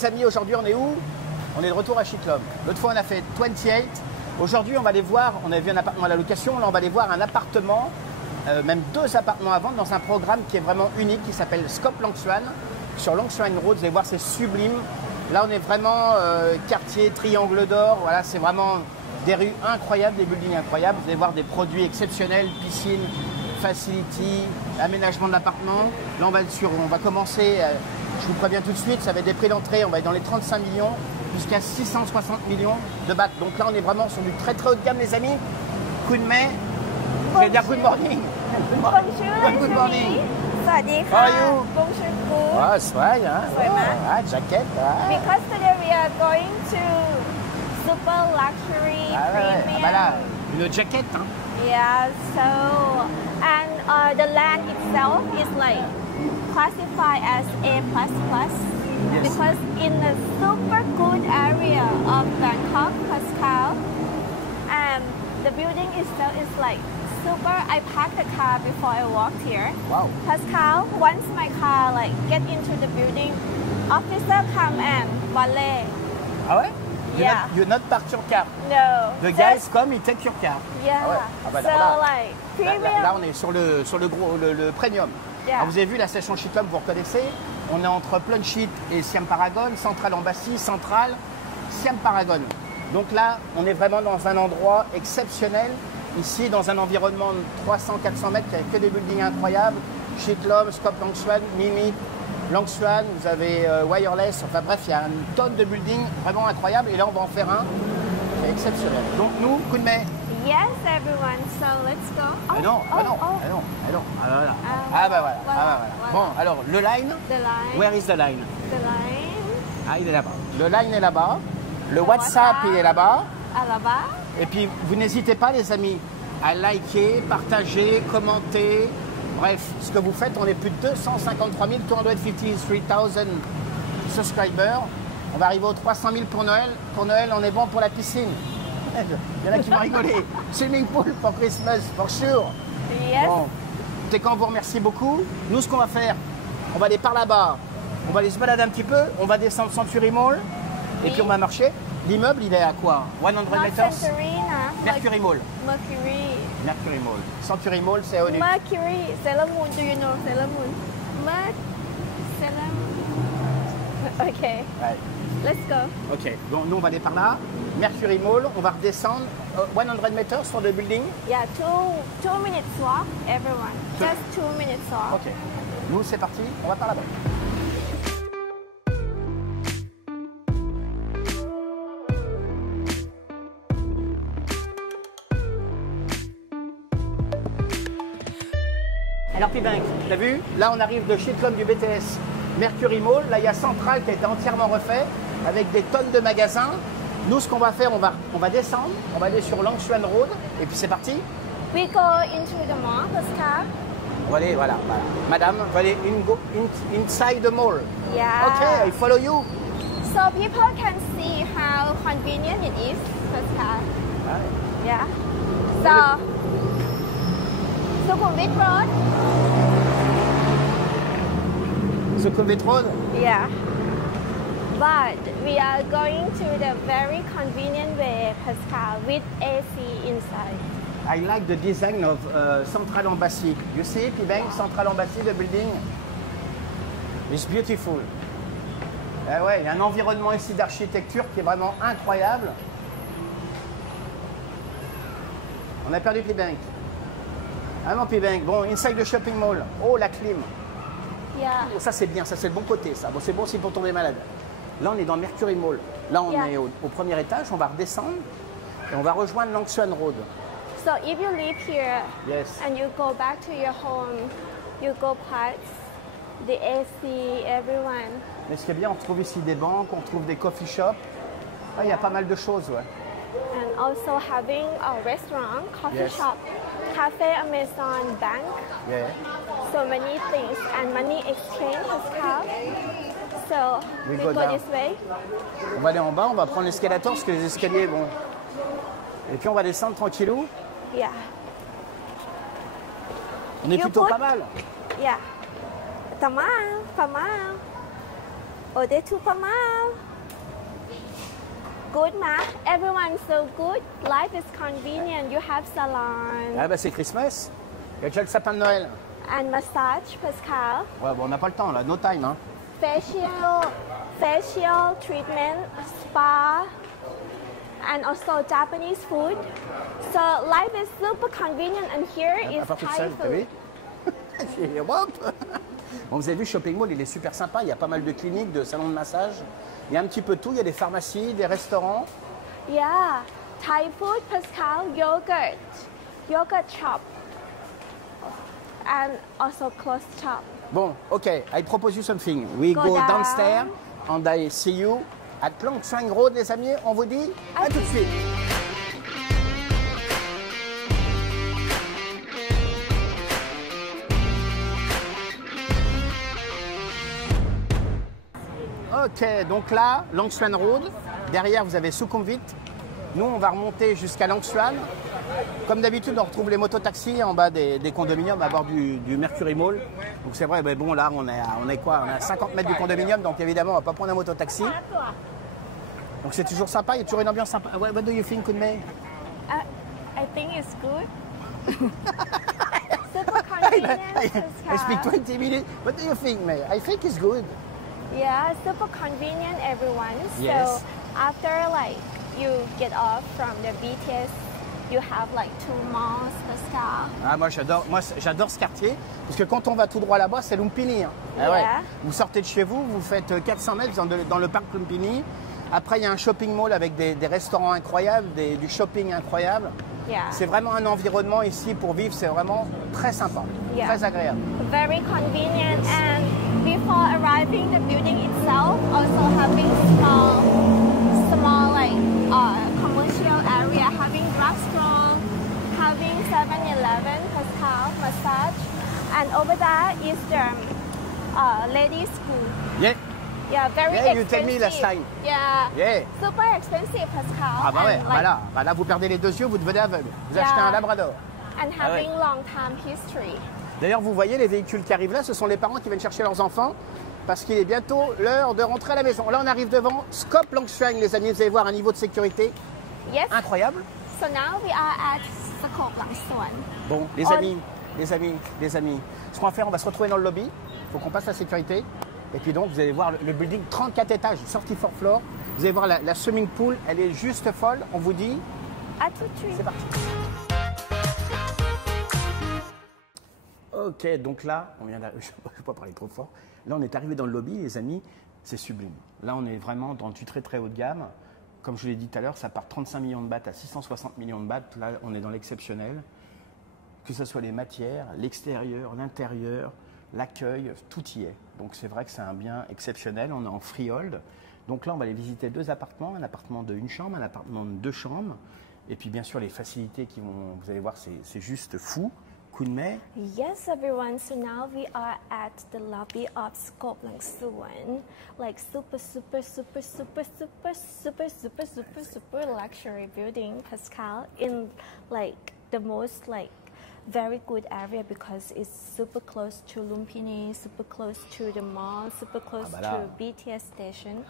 les amis, aujourd'hui on est où? On est de retour à Chiclom. L'autre fois on a fait 28. Aujourd'hui on va aller voir, on a vu un appartement à la location, là on va aller voir un appartement, même 2 appartements à vendre dans un programme qui est vraiment unique, qui s'appelle Scope Long Swan, sur Long Swan Road. Vous allez voir, c'est sublime. Là on est vraiment quartier Triangle d'Or, voilà, c'est vraiment des rues incroyables, des buildings incroyables. Vous allez voir des produits exceptionnels, piscine, facility, aménagement de l'appartement. Là on va commencer, je vous préviens tout de suite, ça va être des prix d'entrée, on va être dans les 35 millions jusqu'à 660 millions de bahts. Donc là on est vraiment sur du très très haut de gamme les amis. Coup de main, je vais dire good morning. Good morning. สวัสดีค่ะ How are you? Bonjour good. Ah, swag, hein? สวยมาก Ah, jacket. Ah. Because today we are going to super luxury Ah, ouais, ouais. Ah, premium. bah là, une jaquette, hein? Yeah, so and the land itself is like classified as A++. Yes. Because in a super good area of Bangkok, Pascal, and the building itself is like super. I parked the car before I walked here. Wow. Pascal, once my car like get into the building, officer come and valet. Ah ouais? Yeah. You not park your car. No. The just- guys come, you take your car. Yeah. Ah ouais. Ah bah so là, like Là, premium. là, on est sur le gros, le premium. Yeah. Alors, vous avez vu la station Chiclom, vous reconnaissez. On est entre Plunchit et Siam Paragon, Central Embassy, Central, Siam Paragon. Donc là, on est vraiment dans un endroit exceptionnel. Ici, dans un environnement de 300-400 mètres, il n'y a que des buildings incroyables. Chiclom, Scope Long Swan, Mimi, Long Swan, vous avez Wireless. Enfin bref, il y a une tonne de buildings vraiment incroyables. Et là, on va en faire un qui est exceptionnel. Donc nous, coup de main. Yes, everyone. So let's go. Oh, Ah non, oh, ah non, oh. ah non, ah non. Ah, voilà. Ah, Ah bah voilà. voilà, Ah bah voilà. voilà. Bon, alors le line, The line. where is the line? The line. Ah, il est là-bas. Le line est là-bas. Le WhatsApp, WhatsApp. il est là-bas. À là-bas. Et puis, vous n'hésitez pas, les amis, à liker, partager, commenter. Bref, ce que vous faites, on est plus de 253 253,000 subscribers. On va arriver aux 300 000 pour Noël. Pour Noël, on est bon pour la piscine. Il y en a qui vont rigoler. Swimming pool for Christmas, for sure. Yes. Bon, c'est quand on vous remercie beaucoup. Nous, ce qu'on va faire, on va aller par là-bas. On va aller se balader un petit peu. On va descendre Century Mall. Et puis on va marcher. L'immeuble, il est à quoi? 100 Not meters? Century, nah. Mercury Mall. Mercury. Mercury Mall. Century Mall, c'est au nu. Mercury. Sailor Moon. Do you know Sailor Moon? Sailor Moon. Okay. Ouais. Let's go. Ok, donc nous on va aller par là. Mercury Mall, on va redescendre 100 meters sur le building. Yeah, two minutes walk, everyone. Just 2 minutes walk. Ok, nous c'est parti, on va par là-bas. Alors P-Bank, t'as vu? Là on arrive de Chiclom du BTS Mercury Mall. Là il y a Central qui a été entièrement refait avec des tonnes de magasins. Nous ce qu'on va faire, on va descendre, on va aller sur Long Swan Road et puis c'est parti. We go into the mall, Pascal. On va aller, voilà. Madame, on va aller inside the mall. Yeah. Ok, I follow you. So people can see how convenient it is, Pascal. Yeah. So, Sukhumvit Road. Sukhumvit Road. Yeah. But we are going to the very convenient way, Pascal, with AC inside. I like the design of Central Embassy. You see, P-Bank, Central Embassy, the building. It's beautiful. Eh ouais, il y a un environnement ici d'architecture qui est vraiment incroyable. On a perdu P-Bank. Ah non, P-Bank. Bon, inside the shopping mall. Oh, la clim. Yeah. Oh, ça c'est bien, ça c'est le bon côté, ça. Bon, c'est bon aussi pour tomber malade. Là, on est dans Mercury Mall. Là, on est au premier étage. On va redescendre et on va rejoindre Long Swan Road. So if you live here Yes. and you go back to your home, you go past the AC, everyone. Mais ce qui est bien, on retrouve ici des banques, on trouve des coffee shops. Ah, il y a pas mal de choses, ouais. And also having a restaurant, coffee Yes. shop, cafe, Amazon, bank, Yeah. so many things, and money exchange has come. So We we go go down. this way. On va aller en bas, on va prendre l'escalator parce que les escaliers, bon. Et puis on va descendre tranquillou. Yeah, On est You plutôt put- pas mal. yeah. Tamam, tamam. Ode tu Pamal. Good, ma. Everyone's so good. Life is convenient. You have salon Ah bah c'est Christmas. Il y a déjà le sapin de Noël. and massage, Pascal. Ouais, bon, on n'a pas le temps là, no time. Hein. Facial treatment, spa, and also Japanese food. So life is super convenient, and here Elle is part toute Thai seule, t'as vu? food. Bon, vous avez vu, Shopping Mall, il est super sympa. Il y a pas mal de cliniques, de salons de massage. Il y a un petit peu tout. Il y a des pharmacies, des restaurants. Yeah, Thai food, Pascal, yogurt shop, and also clothes shop. Bon, ok, I propose you something. We Go go down. downstairs and I see you at Longshan Road, les amis. On vous dit à tout de suite. Ok, donc là, Longshan Road. Derrière, vous avez Sukhumvit. Nous, on va remonter jusqu'à Longshan. Comme d'habitude, on retrouve les mototaxis en bas des condominiums à bord du Mercury Mall. Donc c'est vrai, mais bon, là, on est quoi? On est à 50 mètres du condominium, donc évidemment, on va pas prendre un mototaxi. Donc c'est toujours sympa, il y a toujours une ambiance sympa. What do you think, Kunmei? I think it's good. Super convenient, I speak Pascal. 20 minutes. What do you think, May? I think it's good. Yeah, super convenient, everyone. Yes. So after like you get off from the BTS, you have like 2 malls, Pascal. Ah, moi j'adore ce quartier, parce que quand on va tout droit là-bas, c'est Lumpini. Hein. Ah ouais. Yeah. Vous sortez de chez vous, vous faites 400 mètres dans le parc Lumpini. Après, il y a un shopping mall avec des restaurants incroyables, du shopping incroyable. Yeah. C'est vraiment un environnement ici pour vivre, c'est vraiment très sympa, Yeah. très agréable. Very convenient, and before arriving the building itself, also having small like commercial area, having drugstore, having 7-Eleven, Pascal, massage, and over there is the ladies' school. Yeah. Yeah, very Yeah, you expensive. tell me last time. Yeah. Yeah. Super expensive, Pascal. Ah bah ouais, and, like, là vous perdez les deux yeux, vous devenez aveugle. Vous Yeah. achetez un labrador. and Ah ouais. having long time history. D'ailleurs, vous voyez les véhicules qui arrivent là, ce sont les parents qui viennent chercher leurs enfants parce qu'il est bientôt l'heure de rentrer à la maison. Là, on arrive devant Skop Longshan, les amis. Vous allez voir un niveau de sécurité Yes. incroyable. So now we are at Sakop Langsuan. Bon, les On- amis, ce qu'on va faire, on va se retrouver dans le lobby. Il faut qu'on passe la sécurité. Et puis donc, vous allez voir le building 34 étages, sortie fourth floor. Vous allez voir la swimming pool, elle est juste folle. On vous dit, À tout de suite. c'est parti. Ok, donc là, on vient d'arriver, je ne vais pas parler trop fort. Là, on est arrivé dans le lobby, les amis, c'est sublime. Là, on est vraiment dans du très très haut de gamme. Comme je vous l'ai dit tout à l'heure, ça part 35 millions de bahts à 660 millions de bahts. Là, on est dans l'exceptionnel. Que ce soit les matières, l'extérieur, l'intérieur, l'accueil, tout y est. Donc c'est vrai que c'est un bien exceptionnel. On est en freehold. Donc là, on va aller visiter 2 appartements, un appartement de 1 chambre, un appartement de 2 chambres. Et puis bien sûr, les facilités qui vont, vous allez voir, c'est juste fou. Kunmei, Yes, everyone. So now we are at the lobby of Skop Langsuan, like super luxury building, Pascal, in like the most like very good area because it's super close to Lumpini, super close to the mall, super close bah là. to BTS station.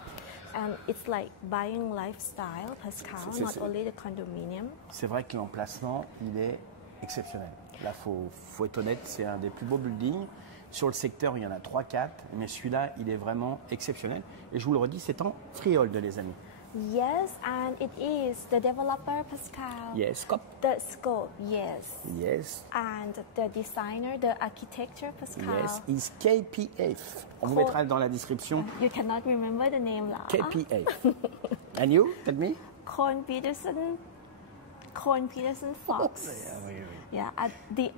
And it's like buying lifestyle, Pascal, C'est- not only the condominium. c'est vrai que l'emplacement, il est exceptionnel. Là, faut être honnête, c'est un des plus beaux buildings. Sur le secteur, il y en a 3-4, mais celui-là, il est vraiment exceptionnel. Et je vous le redis, c'est en freehold, les amis. Yes, and it is the developer, Pascal. Yes, Skop. The scope, yes. Yes, And the designer, the architecture, Pascal. yes, is KPF. On vous Cool. mettra dans la description. You cannot remember the name, lah. KPF. And you, tell me? Kohn Peterson Fox. Yeah, the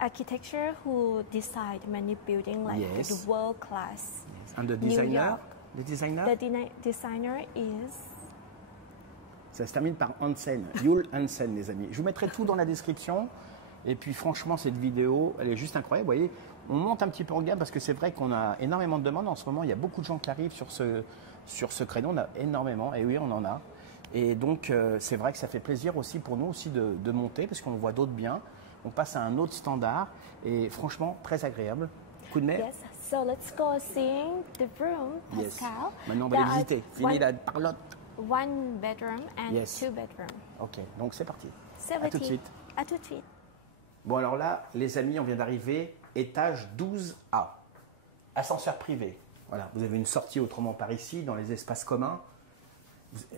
architecture who designed many buildings like Yes. the world class. And the New designer? York. Le designer? The designer is Ça se termine par Hansen, Yul Hansen, les amis. Je vous mettrai tout dans la description. Et puis franchement, cette vidéo, elle est juste incroyable. Vous voyez, on monte un petit peu en gamme parce que c'est vrai qu'on a énormément de demandes en ce moment. Il y a beaucoup de gens qui arrivent sur ce créneau. On a énormément, et oui, on en a. Et donc, c'est vrai que ça fait plaisir aussi pour nous aussi de monter parce qu'on voit d'autres biens. On passe à un autre standard et franchement, très agréable. Coup de mer. yes, So let's go seeing the room, Yes. Pascal. Maintenant, on va There les are visiter. Fini la parlotte. one bedroom and Yes. 2 bedrooms. Ok, donc c'est parti. C'est À tout de parti. suite. À tout de suite. Bon, alors là, les amis, on vient d'arriver, étage 12A. Ascenseur privé. Voilà, vous avez une sortie autrement par ici, dans les espaces communs.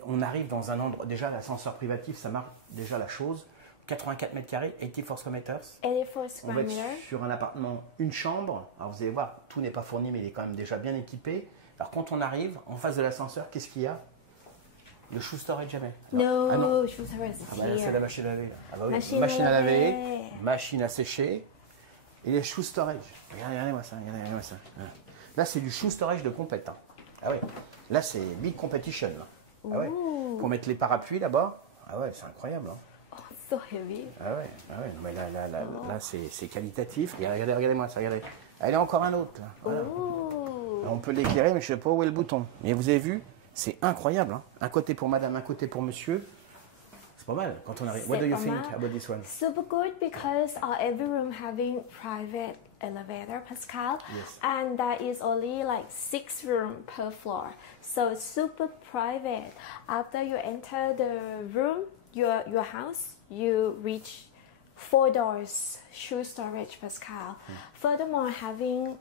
On arrive dans un endroit. Déjà, l'ascenseur privatif, ça marque déjà la chose. 84 mètres carrés, 84 square meters. 84 On square va être meters. sur un appartement, une chambre. Alors vous allez voir, tout n'est pas fourni, mais il est quand même déjà bien équipé. Alors quand on arrive, en face de l'ascenseur, qu'est-ce qu'il y a? Le shoe storage jamais. No, Ah non. shoes are Ah bah là, c'est here. la machine à laver. Ah bah oui, Machine machine à à laver, laver. machine à sécher et les shoe storage. Regardez-moi ça, regardez-moi ça. Là, c'est du shoe storage de compète. Hein. Ah ouais. Là, c'est big competition. Là. Ah ouais. Pour mettre les parapluies là-bas. Ah ouais, c'est incroyable. Hein. Oh, so heavy. Ah ouais, non, mais là c'est qualitatif. Regardez-moi ça, regardez. Ah, il y a encore un autre. Là. Voilà. Ooh. On peut l'éclairer, mais je ne sais pas où est le bouton. Mais vous avez vu, c'est incroyable. Hein. Un côté pour madame, un côté pour monsieur. C'est pas mal quand on arrive. What do you think about this one? Super good because every room having private elevator, Pascal. Yes. And there is only like 6 rooms per floor. So it's super private. After you enter the room, your house, you reach 4 doors, shoe storage, Pascal. Furthermore, having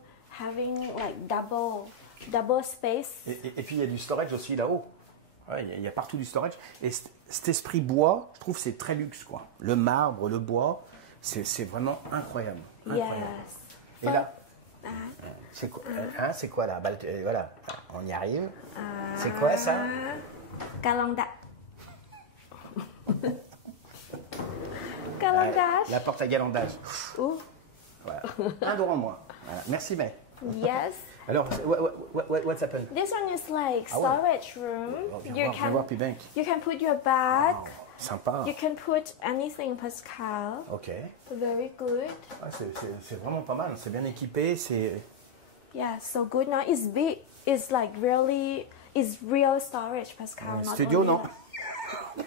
like double space. Et puis il y a du storage aussi là-haut. Ouais, il y a partout du storage. Et cet esprit bois, je trouve c'est très luxe quoi. Le marbre, le bois, c'est vraiment incroyable. Incroyable. Yes. Et là, Ah. c'est quoi là? Bah, voilà, on y arrive. C'est quoi ça? Galandash. Galandash. La porte à galandage. Ooh. Voilà. Un door en moins. Voilà. Merci, mais. Yes. Alors, what's happened? This one is like Ah ouais. storage room. Viens voir P-Bank. You can put your bag. Sympa. You can put anything, Pascal. Ok. Very good. Ouais, c'est vraiment pas mal. C'est bien équipé. C'est. Yeah, so good. Now it's big. It's like really, it's real storage, Pascal. Not Studio, only non?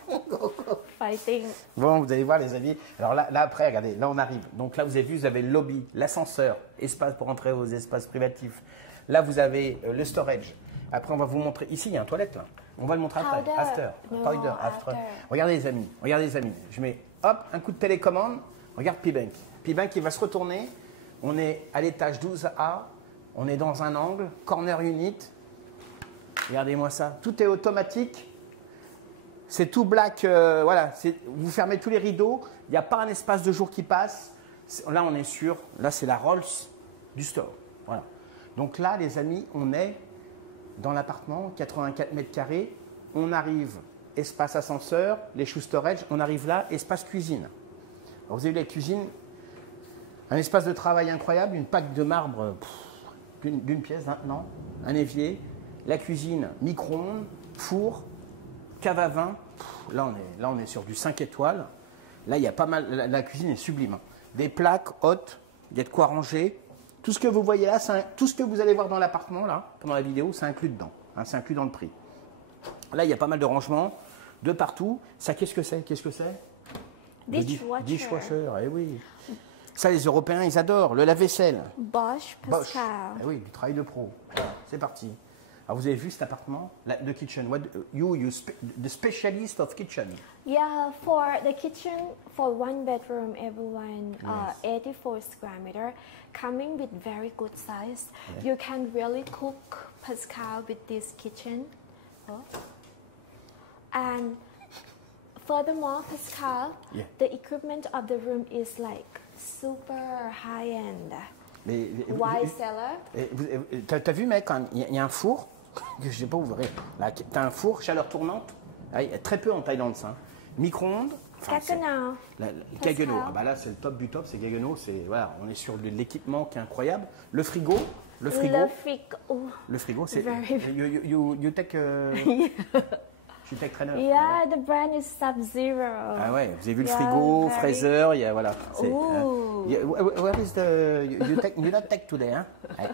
like fighting. Bon, vous allez voir les amis. Alors là après, regardez, là on arrive. Donc là vous avez vu, vous avez le lobby, l'ascenseur, espace pour entrer aux espaces privatifs. Là vous avez le storage. Après on va vous montrer, ici il y a une toilette là. On va le montrer après, Powder. after. No, Powder, after. Regardez les amis, regardez les amis. Je mets hop, un coup de télécommande, regarde P-Bank. P-Bank il va se retourner. On est à l'étage 12A, on est dans un angle, corner unit. Regardez-moi ça, tout est automatique. C'est tout black, voilà, vous fermez tous les rideaux, il n'y a pas un espace de jour qui passe. Là, on est sûr, là, c'est la Rolls du store. Voilà. Donc là, les amis, on est dans l'appartement, 84 mètres carrés. On arrive, espace ascenseur, les shoe storage. On arrive là, espace cuisine. Alors, vous avez vu la cuisine, un espace de travail incroyable, une plaque de marbre d'une pièce maintenant, un évier, la cuisine, micro-ondes, four, cave à vin. Là, on est sur du 5 étoiles. Là, il y a pas mal. La cuisine est sublime. Des plaques hautes, il y a de quoi ranger. Tout ce que vous voyez là, tout ce que vous allez voir dans l'appartement, là, pendant la vidéo, c'est inclus dedans. Hein, c'est inclus dans le prix. Là, il y a pas mal de rangements de partout. Ça, qu'est-ce que c'est? Qu'est-ce que c'est? Dishwasher. Dishwasher, eh oui. Ça, les Européens, ils adorent. Le lave-vaisselle. Bosch, Bosch. Pascal. Eh oui, du travail de pro. Voilà, c'est parti. Alors, vous avez vu cet appartement? The kitchen. The specialist of kitchen. Yeah, for the kitchen, for 1 bedroom, everyone, Yes. 84 square meter, coming with very good size. You can really cook, Pascal, with this kitchen. Oh. And furthermore, Pascal, Yeah. the equipment of the room is like super high-end. Mais, cellar. T'as vu, mec, il y a un four que je sais pas ouvrir. Là, t'as un four, chaleur tournante. Ah, il y a très peu en Thaïlande, ça. Micro-ondes. Gaggenau. Gaggenau. Ah bah là, c'est le top du top, c'est Gaggenau. Voilà, on est sur de l'équipement qui est incroyable. Le frigo. Le frigo. Le frigo, c'est. Very- You take. You take trainer. Yeah, the brand is Sub-Zero. Ah ouais, vous avez vu le Yeah, frigo, very- fraiseur, il y a voilà. Ooh. Where is the you not take today, hein? Ouais.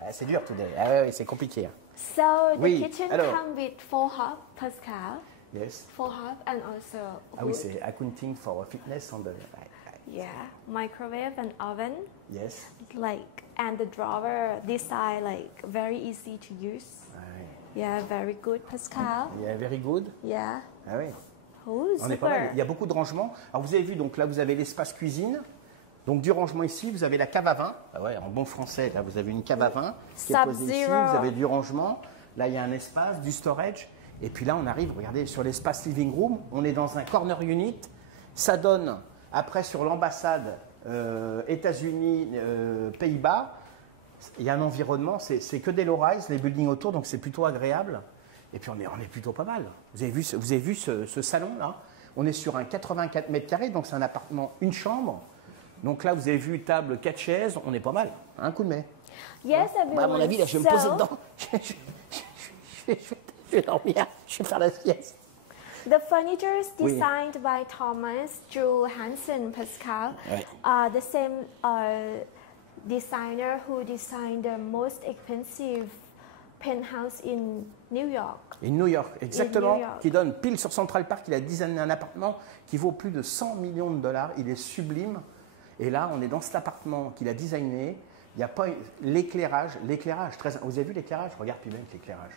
Ah, c'est dur today. Ah ouais, c'est compliqué. Hein. So the Oui, kitchen alors. comes with 4 hubs, Pascal. Yes. 4 hubs and also Ah oui, wood. c'est accounting for fitness on the. Yeah, microwave and oven, Yes. like and the drawer design like very easy to use. Ouais. Yeah, very good, Pascal. Yeah, very good. Yeah. Ah oui. Oh, On est pas mal. super. Il y a beaucoup de rangements. Alors vous avez vu, donc là vous avez l'espace cuisine. Donc du rangement ici, vous avez la cave à vin. Ah ouais, en bon français, là vous avez une cave à vin qui est posée ici. Sub-Zero. Vous avez du rangement. Là il y a un espace, du storage. Et puis là on arrive, regardez, sur l'espace living room. On est dans un corner unit. Ça donne après sur l'ambassade États-Unis, Pays-Bas. Il y a un environnement, c'est que des low-rise, les buildings autour, donc c'est plutôt agréable. Et puis on est plutôt pas mal. Vous avez vu ce salon là? On est sur un 84 mètres carrés, donc c'est un appartement, une chambre. Donc là, vous avez vu table, 4 chaises, on est pas mal. Un coup de main. Yes, Bah, everyone. à mon avis, là, je vais me poser So, dedans. Je vais dormir, je vais faire la sieste. The furniture is Oui. designed by Thomas Drew Hansen, Pascal. Ouais. The same designer who designed the most expensive penthouse in New York. Et New York, exactement, New York. qui donne pile sur Central Park, il a designé un appartement qui vaut plus de 100 millions de dollars. Il est sublime. Et là, on est dans cet appartement qu'il a designé. Il n'y a pas l'éclairage, très. Vous avez vu l'éclairage? Regarde puis même l'éclairage.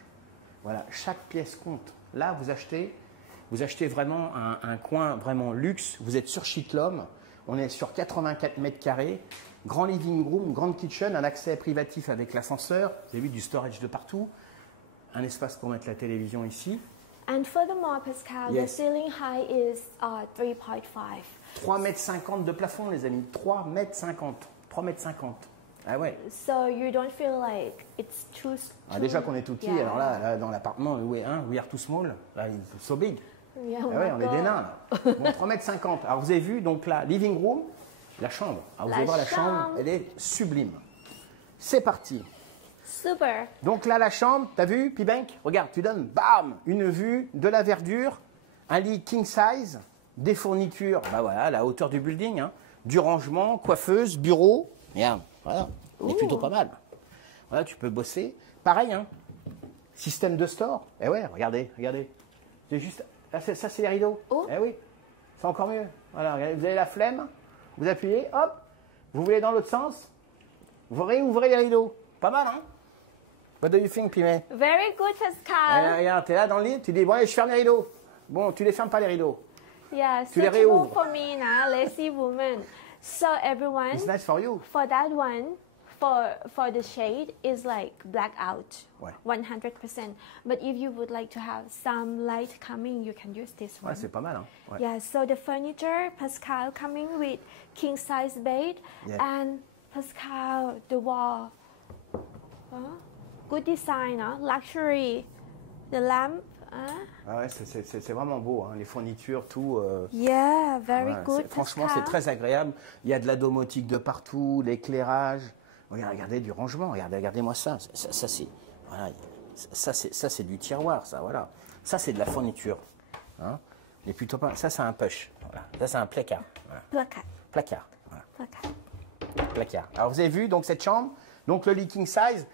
Voilà, chaque pièce compte. Là, vous achetez vraiment un coin vraiment luxe. Vous êtes sur Chitlom. On est sur 84 mètres carrés. Grand living room, grande kitchen, un accès privatif avec l'ascenseur. Vous avez vu du storage de partout. Un espace pour mettre la télévision ici. And furthermore, Pascal, Yes. the ceiling height is 3.5. 3,50 m de plafond, les amis. 3,50 m. 3,50 m. Ah ouais. So you don't feel like it's too. Ah, déjà qu'on est tout petit, Yeah. alors là, dans l'appartement, we are too small. Là, it's so big. Yeah, Ah oh ouais, my on est God. des nains là. Bon, 3,50 m. Alors vous avez vu, donc là, living room, la chambre. Alors vous La allez voir la chambre, chambre. elle est sublime. C'est parti. Super. Donc là, la chambre, t'as vu, P-Bank? Regarde, tu donnes, bam, une vue, de la verdure, un lit king size, des fournitures, bah voilà, à la hauteur du building, hein, du rangement, coiffeuse, bureau. Regarde, voilà, on est plutôt pas mal. Voilà, tu peux bosser. Pareil, hein, système de store. Eh ouais, regardez. C'est juste, là, ça c'est les rideaux. Oh. Eh oui, c'est encore mieux. Voilà, regardez, vous avez la flemme, vous appuyez, hop, vous voulez dans l'autre sens, vous réouvrez les rideaux. Pas mal, hein? What do you think, Pimé? Very good, Pascal. Regarde, t'es là dans le lit, tu dis, bon, allez, je ferme les rideaux. Bon, tu les fermes pas les rideaux. Yeah, Tu les suitable réouvres. for me now, lazy woman. So everyone, It's nice for you. for that one, for the shade is like blackout, Ouais. 100%. But if you would like to have some light coming, you can use this one. Ouais, c'est pas mal, hein? Ouais. Yeah, so the furniture, Pascal, coming with king size bed, Yeah. and Pascal, the wall, good design, luxury, the lamp, Ah ouais, c'est vraiment beau, hein, les fournitures, tout. yeah, very Ouais, good. franchement, Pascal. c'est très agréable. Il y a de la domotique de partout, l'éclairage. Regardez du rangement, regardez-moi ça. Ça c'est voilà, ça c'est du tiroir, ça, voilà. Ça, c'est de la fourniture. Hein. Et plutôt pas. Ça, c'est un push. Voilà. Ça, c'est un placard. Voilà. Placard, Placard. Voilà. placard. Placard. Alors, vous avez vu donc cette chambre, donc le lit king size,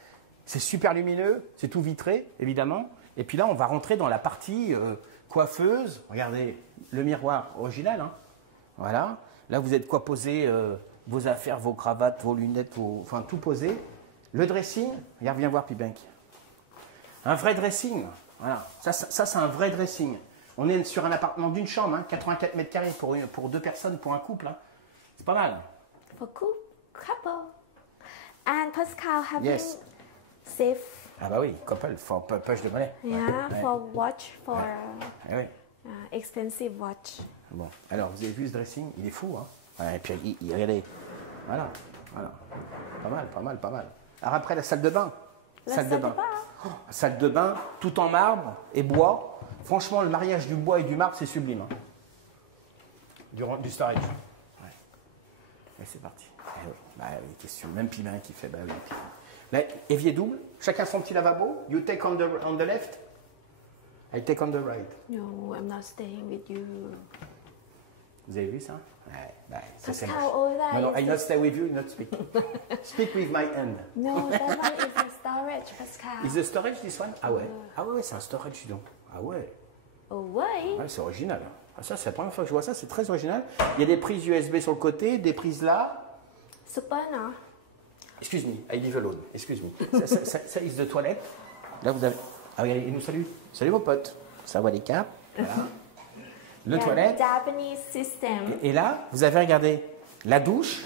c'est super lumineux, c'est tout vitré, évidemment. Et puis là, on va rentrer dans la partie coiffeuse. Regardez, le miroir original. Hein. Voilà. Là, vous êtes quoi poser vos affaires, vos cravates, vos lunettes, enfin tout posé. Le dressing, regarde, viens voir P-Bank. Un vrai dressing. Voilà. Ça c'est un vrai dressing. On est sur un appartement d'une chambre, hein, 84 mètres carrés pour deux personnes, pour un couple. Hein. C'est pas mal. For couple. And Pascal having Yes. safe, Ah bah oui, couple, poche de monnaie. yeah, Ouais. for watch, for Eh oui. expensive watch. Bon, alors vous avez vu ce dressing, il est fou, hein. Ouais, et puis regardez, voilà. Pas mal. Alors après la salle de bain. La salle de bain. Oh, salle de bain, tout en marbre et bois. Franchement, le mariage du bois et du marbre, c'est sublime. Hein. Du storage. Ouais. Et c'est parti. Eh oui. Bah oui, question. Même Pimin qui fait, bah oui. Là, évier double, chacun son petit lavabo. You take on the left, I take on the right. No, I'm not staying with you. Vous avez vu ça? Ouais, bah, ça c'est Pascal, moche. all that No, is I not stay with you, not speak. Speak with my hand. No, that one is a storage, Pascal. Is the storage this one? Ah ouais. Ah ouais, c'est un storage, dis donc. Ah ouais. Oh, ouais. Ouais, c'est original. Ah, ça, c'est la première fois que je vois ça, c'est très original. Il y a des prises USB sur le côté, des prises là. Super, non? Excuse me, I live alone. Excuse me. Ça is the toilette. Là, vous avez. Ah, regardez, il nous salue. Salut, mon pote. Ça va les cas. Voilà. Le toilette. Japanese system. Et là, vous avez regardé la douche.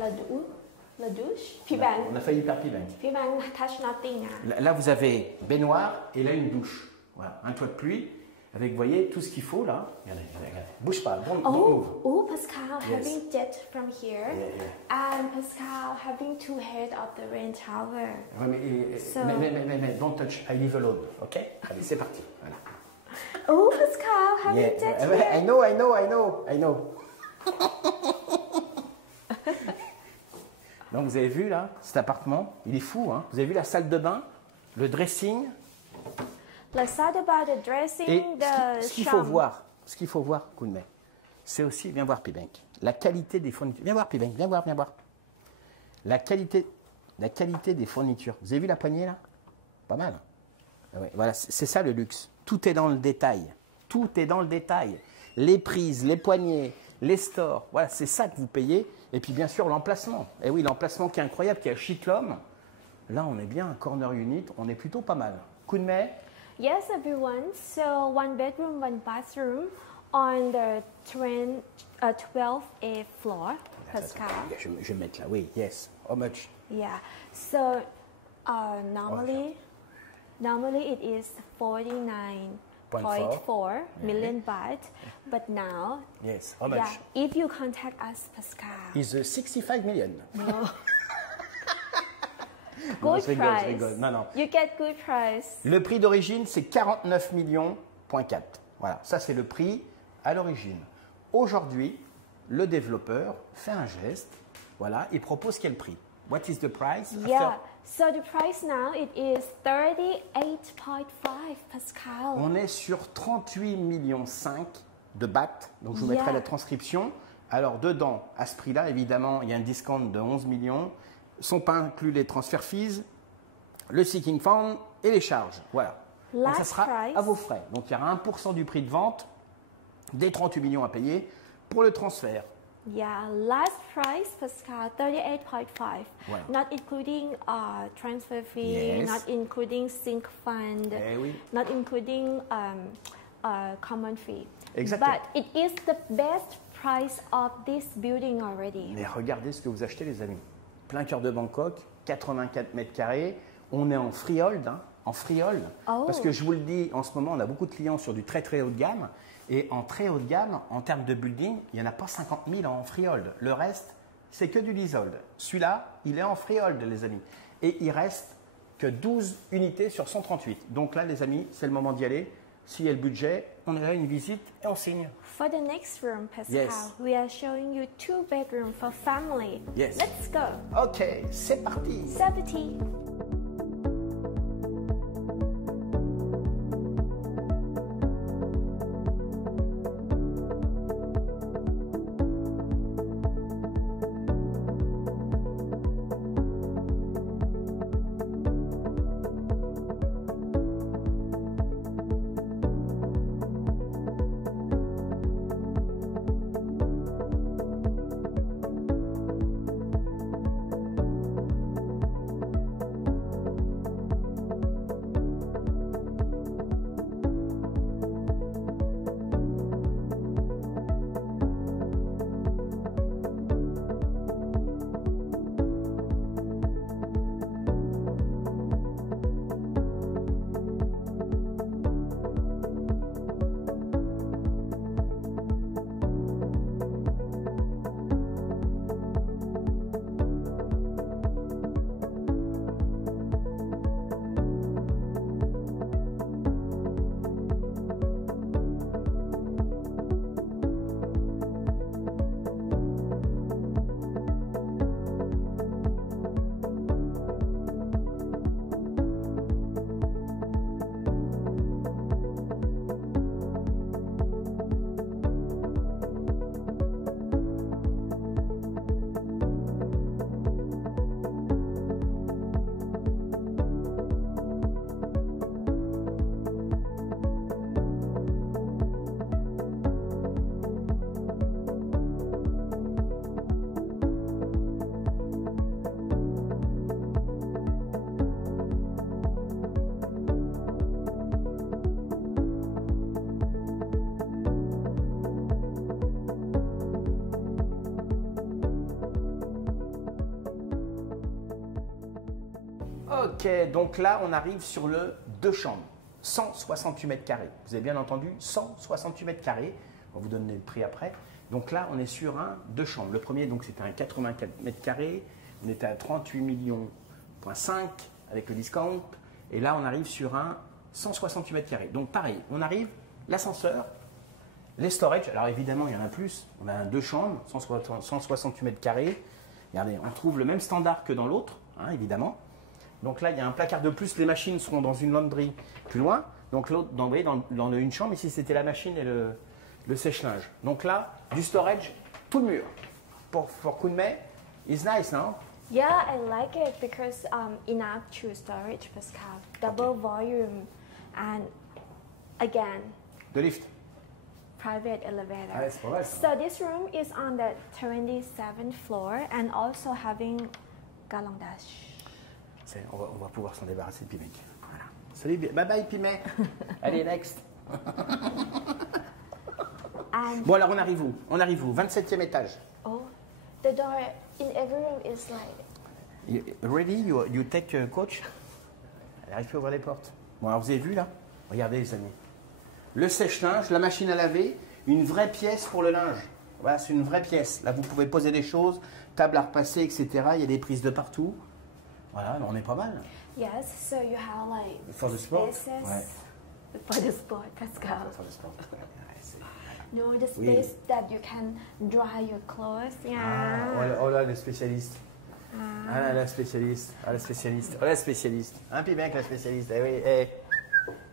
La douche. Puis ben, On a failli perdre Pibank. puis ben, touch nothing. Là, vous avez baignoire et là, une douche. Voilà, un toit de pluie avec, vous voyez, tout ce qu'il faut là. Regardez, regardez. Bouge pas, don't move. Oh, Pascal Yes. having jet from here, Yeah. and Pascal having two heads of the rain tower. Ouais, mais don't touch, I live alone, ok? Allez, c'est parti. Voilà. Oh, Pascal having Yeah. jet I here. know. Donc vous avez vu là, cet appartement, il est fou, hein? Vous avez vu la salle de bain, le dressing, Let's talk about the dressing, et the ce qu'il shower. faut voir, Kounmei, c'est aussi, viens voir Pibank, la qualité des fournitures. Viens voir Pibank, viens voir. La qualité des fournitures. Vous avez vu la poignée là? Pas mal. Ah ouais, voilà, c'est ça le luxe. Tout est dans le détail. Les prises, les poignées, les stores. Voilà, c'est ça que vous payez. Et puis bien sûr l'emplacement. Et oui, l'emplacement qui est incroyable, qui est à Chitlom. Là, on est bien un corner unit. On est plutôt pas mal. Kounmei. Yes, everyone. So one bedroom, one bathroom on the 12th floor, Pascal. Je vais mettre là. Oui, yes. How much? Yeah. So normally it is 49.4 million baht, but now Yes. How much? yeah, if you contact us, Pascal, Is 65 million. good je price. rigole. Non. You get good price. Le prix d'origine, c'est 49 millions.4. Voilà, ça c'est le prix à l'origine. Aujourd'hui, le développeur fait un geste. Voilà, il propose quel prix? What is the price? Yeah. So the price now it is 38.5, Pascal. On est sur 38,5 millions de bahts. Donc je vous mettrai Yeah. la transcription. Alors dedans, à ce prix-là, évidemment, il y a un discount de 11 millions. Sont pas inclus les transfer fees, le seeking fund et les charges. Voilà. Donc ça Last sera price. à vos frais. Donc il y aura 1% du prix de vente, des 38 millions à payer pour le transfert. Yeah, last price, Pascal, 38.5. Voilà. Not including transfer fee, Yes. not including sync fund, Eh oui. not including common fee. Exactement. But it is the best price of this building already. Mais regardez ce que vous achetez, les amis. Plein cœur de Bangkok, 84 mètres carrés. On est en freehold, hein, en freehold. Oh. Parce que je vous le dis, en ce moment, on a beaucoup de clients sur du très très haut de gamme. Et en très haut de gamme, en termes de building, il n'y en a pas 50 000 en freehold. Le reste, c'est que du leasehold. Celui-là, il est en freehold, les amis. Et il reste que 12 unités sur 138. Donc là, les amis, c'est le moment d'y aller. S'il y a le budget, on est là, une visite et on signe. For the next room, Pascal, Yes. we are showing you 2 bedroom for family. Yes. Let's go. Ok, c'est parti. 70. Ok, donc là, on arrive sur le 2 chambres, 168 mètres carrés. Vous avez bien entendu, 168 mètres carrés. On va vous donner le prix après. Donc là, on est sur un 2 chambres. Le premier, donc, c'était un 84 mètres carrés. On était à 38 millions, avec le discount. Et là, on arrive sur un 168 mètres carrés. Donc pareil, on arrive, l'ascenseur, les storage. Alors évidemment, il y en a plus. On a un 2 chambres, 168 mètres carrés. Regardez, on trouve le même standard que dans l'autre, hein, évidemment. Donc là, il y a un placard de plus. Les machines seront dans une laundry plus loin. Donc l'autre, dans une chambre, ici, c'était la machine et le sèche-linge. Donc là, du storage, tout le mur. For Kunmei, it's nice, no? Yeah, I like it because enough to storage, Pascal. Double volume, and again, De lift. private elevator. Ah, c'est pas mal, ça. So this room is on the 27th floor and also having galandash. On va pouvoir s'en débarrasser de Pimek. Voilà. Salut, bye bye Pimek. Allez, next. And Bon, alors on arrive où? On arrive où? 27e étage. oh, the door in every room is like Ready? You take coach? Elle n'arrive plus à ouvrir les portes. Bon, alors vous avez vu là? Regardez les amis. Le sèche-linge, la machine à laver, une vraie pièce pour le linge. Voilà, c'est une vraie pièce. Là, vous pouvez poser des choses, table à repasser, etc. Il y a des prises de partout. Voilà, on est pas mal. yes. So you have like For the sport? spaces Ouais. for the sport, Pascal. For the sport. Ouais, c'est- No, the Oui. space that you can dry your clothes. Ah, Yeah. oh là, les spécialistes. Ah là, la spécialiste. Ah, la spécialiste. Oh, la spécialiste. Un peu bien que la spécialiste. Eh oui, eh.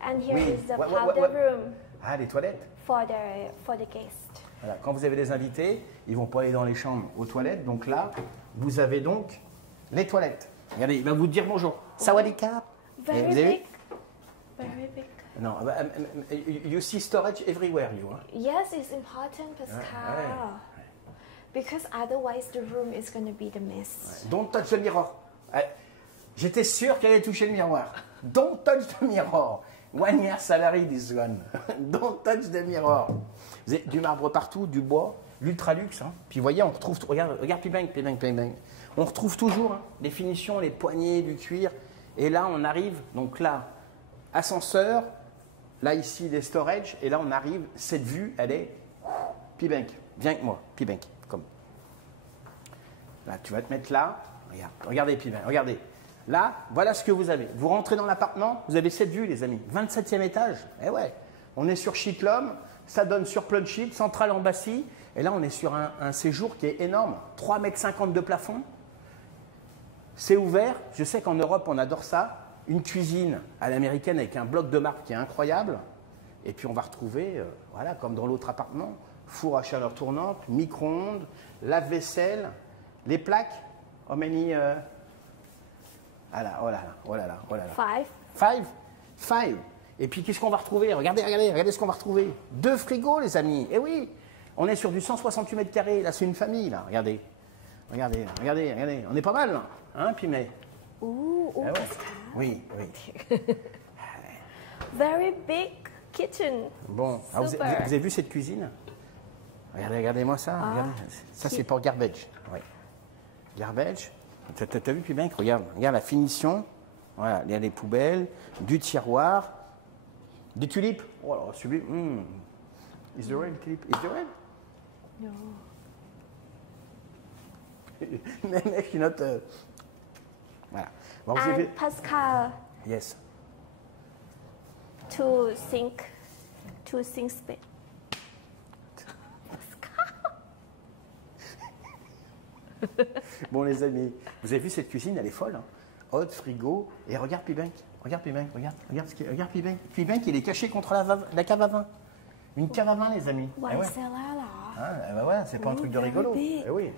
And here Oui. is the What- powder room Ah, les toilettes. for the guest. Voilà. Quand vous avez des invités, ils vont pas aller dans les chambres aux toilettes. Donc là, vous avez donc les toilettes. Regardez, il va vous dire bonjour. Sawadika. Very Vous avez vu? big. Very big. Non, you see storage everywhere, you. Hein? Yes, it's important, Pascal. ouais. Because otherwise the room is going to be the mess. Don't touch the mirror. J'étais sûr qu'elle allait toucher le miroir. Don't touch the mirror. 1 year salary, this one. Don't touch the mirror. Vous avez du marbre partout, du bois, l'ultra luxe. Hein. Puis vous voyez, on retrouve, regarde P-Bang. On retrouve toujours hein, les finitions, les poignées, du cuir. Et là, on arrive, donc là, ascenseur, là ici des storage, et là on arrive, cette vue, elle est P-Bank. Viens avec moi, P-Bank, comme. Là, tu vas te mettre là, regardez P-Bank, regardez. Là, voilà ce que vous avez. Vous rentrez dans l'appartement, vous avez cette vue, les amis. 27e étage, eh ouais. On est sur Chitlom, ça donne sur Plunchit, Central Embassy, et là on est sur un séjour qui est énorme. 3,50 m de plafond. C'est ouvert, je sais qu'en Europe on adore ça. Une cuisine à l'américaine avec un bloc de marbre qui est incroyable. Et puis on va retrouver, voilà, comme dans l'autre appartement, four à chaleur tournante, micro-ondes, lave-vaisselle, les plaques. How many ah là, oh là là, oh là là, oh là là. 5. Et puis qu'est-ce qu'on va retrouver? Regardez ce qu'on va retrouver. 2 frigos, les amis. Eh oui, on est sur du 168 mètres carrés. Là, c'est une famille, là. Regardez. On est pas mal, là. Hein, Pimay? Ooh, Ah ouais. Pascal. Oui. Very big kitchen. Bon, alors, vous Super. avez vu cette cuisine? Regardez-moi ça. Regardez. Ça, c'est pour garbage. Oui. Garbage. T'as vu, Pimay? Regarde la finition. Voilà, il y a les poubelles, du tiroir, des tulipes. Oh là, sublime. Is the rain tulip? Is the rain? No. Next, not. Voilà. Bon, vous And avez... Pascal, Yes. to sink space. Bon, les amis, vous avez vu cette cuisine, elle est folle. Hein. Haute, frigo, et regarde P-Bank. Regarde P-Bank. P-Bank, il est caché contre la cave à vin. Une cave à vin, les amis. Why Eh ouais. cellar? Ah, eh ben ouais, c'est pas un truc de rigolo. big. Eh oui.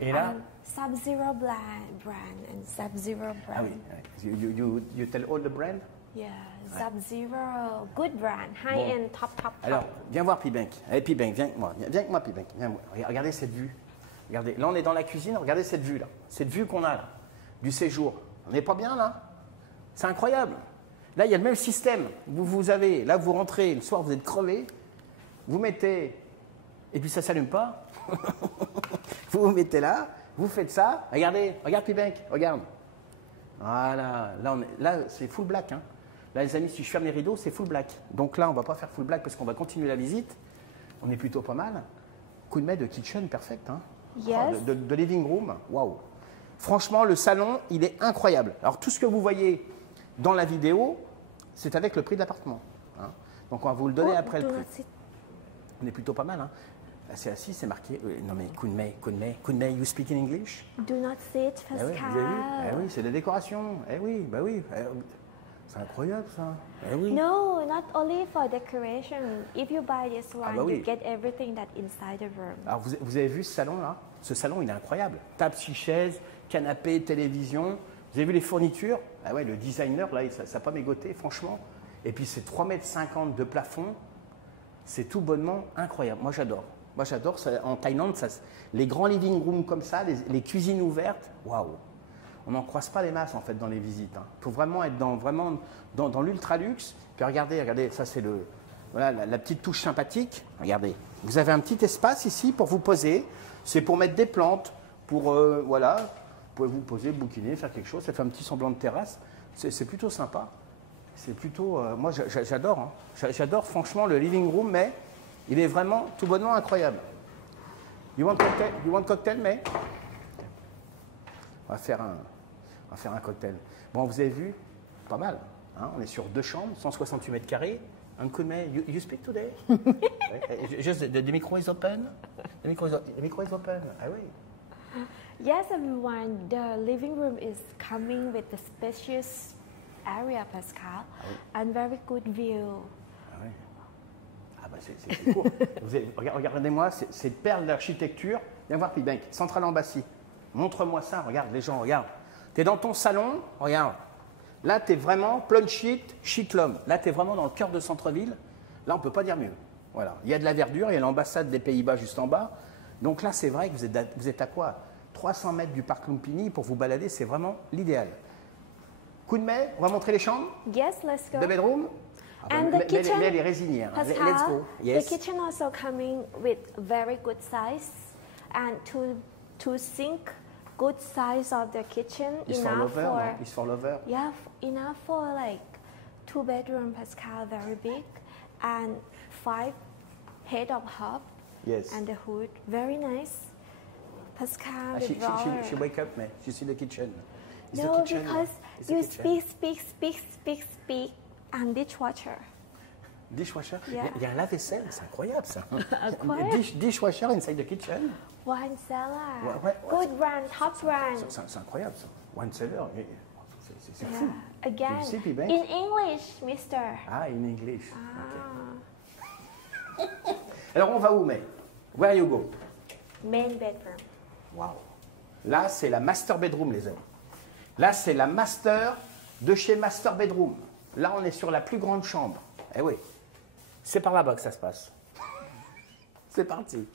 Et là, Sub-Zero brand and Sub-Zero brand. ah oui, you tell all the brand. Yeah, Sub-Zero, good brand, high-end, top. Alors, viens voir P-Bank. Allez, P-Bank, viens avec moi. Viens avec moi, P-Bank. Regardez cette vue. Regardez, là, on est dans la cuisine. Regardez cette vue, là. Cette vue qu'on a, là, du séjour. On n'est pas bien, là? C'est incroyable. Là, il y a le même système. Vous avez, là, vous rentrez, le soir, vous êtes crevé. Vous mettez, et puis ça ne s'allume pas. Vous vous mettez là, vous faites ça. Regarde P-Bank, regarde. Voilà, là c'est full black. Hein. Là, les amis, si je ferme les rideaux, c'est full black. Donc là, on ne va pas faire full black parce qu'on va continuer la visite. On est plutôt pas mal. Coup de main de kitchen, perfect. Hein. Yes. Oh, de living room, waouh. Franchement, le salon, il est incroyable. Alors, tout ce que vous voyez dans la vidéo, c'est avec le prix de l'appartement. Hein. Donc, on va vous le donner après le prix. On est plutôt pas mal. Hein. C'est assis, c'est marqué. Non, mais Kunmei, you speak in English? Do not sit, Pascal. Eh oui, vous avez vu? Eh oui, c'est des décorations. Eh oui, bah oui. C'est incroyable ça. Eh oui. No, not only for decoration. If you buy this one, bah oui. you get everything that inside the room. Alors vous avez vu ce salon là? Ce salon il est incroyable. Table, 6 chaises, canapé, télévision. Vous avez vu les fournitures? Ah ouais, le designer là, ça n'a pas mégoté franchement. Et puis c'est 3,50 m de plafond. C'est tout bonnement incroyable. Moi j'adore. Moi j'adore. En Thaïlande, les grands living rooms comme ça, les cuisines ouvertes, waouh. On n'en croise pas les masses en fait dans les visites. Il faut vraiment être dans l'ultra luxe. Puis regardez, ça c'est voilà, la petite touche sympathique. Regardez, vous avez un petit espace ici pour vous poser. C'est pour mettre des plantes, voilà, vous pouvez vous poser, bouquiner, faire quelque chose. Ça fait un petit semblant de terrasse. C'est plutôt sympa. C'est plutôt, moi j'adore. Hein. J'adore franchement le living room, mais il est vraiment tout bonnement incroyable. You want cocktail, mais on va faire un cocktail. Bon, vous avez vu, pas mal. Hein, on est sur 2 chambres, 168 mètres carrés. Un coup de main. You speak today? Just the micro is open. The micro is open. Ah oui. Yes, everyone. The living room is coming with the spacious area, Pascal, and very good view. Ah oui. Ah bah c'est cool. Regardez-moi, c'est perle d'architecture. Viens voir P-Bank, Central Embassy. Montre-moi ça, regarde, les gens, regarde. Tu es dans ton salon, regarde. Là, tu es vraiment plunge sheet l'homme. Là, tu es vraiment dans le cœur de centre-ville. Là, on ne peut pas dire mieux. Voilà. Il y a de la verdure, il y a l'ambassade des Pays-Bas juste en bas. Donc là, c'est vrai que vous êtes à quoi? 300 mètres du parc Lumpini pour vous balader, c'est vraiment l'idéal. Coup de main, on va montrer les chambres? Yes, let's go. The bedroom? And the kitchen, mais elle est résignée. Pascal, let's go. Yes. The kitchen also coming with very good size and to sink. Good size of the kitchen. It's for lover, no? It's for lover. Yeah, enough for like 2 bedroom, Pascal, very big, and 5 head of hob. Yes. And the hood, very nice. Pascal, the drawer. She wake up, man. She see the kitchen. No, because you speak. I'm dishwasher. Dishwasher? Yeah. Il y a un lave-vaisselle, c'est incroyable ça. Incroyable. Dishwasher inside the kitchen. Wine cellar. Ouais. Good brand, top brand. C'est incroyable ça. Wine cellar, c'est fou. Again, in English, mister. Ah, in English. Ah. Okay. Alors on va où, mais? Where you go? Main bedroom. Wow. Là, c'est la master bedroom, les amis. Là, c'est la master de chez Master Bedroom. Là, on est sur la plus grande chambre. Eh oui. C'est par là-bas que ça se passe. C'est parti.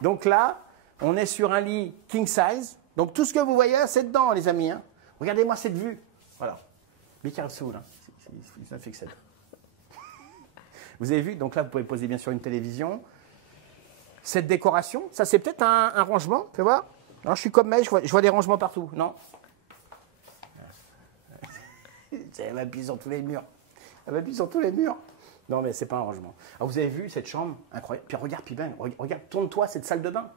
Donc là, on est sur un lit king size. Donc tout ce que vous voyez, c'est dedans, les amis. Hein. Regardez-moi cette vue. Voilà. Be careful. Hein. It's not fixed. Vous avez vu? Donc là, vous pouvez poser bien sûr une télévision. Cette décoration, ça c'est peut-être un rangement. Tu vois? Alors, je suis comme May, je vois des rangements partout. Non? Elle m'appuie sur tous les murs. Elle m'appuie sur tous les murs. Non, mais c'est pas un rangement. Alors, vous avez vu cette chambre? Incroyable. Puis regarde, regarde, tourne-toi cette salle de bain.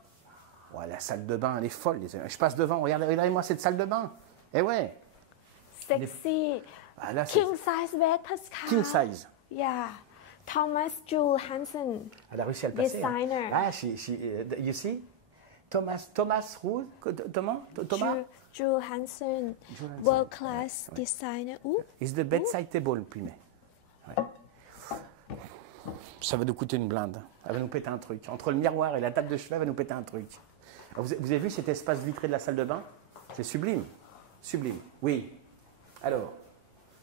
Ouais, la salle de bain, elle est folle. Je passe devant, regardez-moi cette salle de bain. Eh ouais. Sexy. Ah, là, king size bed, Pascal. King size. Yeah. Thomas Jules Hansen. Elle a réussi à le passer. Designer. Hein. Ah, you see? Thomas Roux? Thomas? Jules Hansen. World class designer. Ooh. Is the bedside table, puis mais. Ouais. Ça va nous coûter une blinde. Elle va nous péter un truc. Entre le miroir et la table de chevet, elle va nous péter un truc. Alors, vous avez vu cet espace vitré de la salle de bain? C'est sublime. Sublime. Oui. Alors,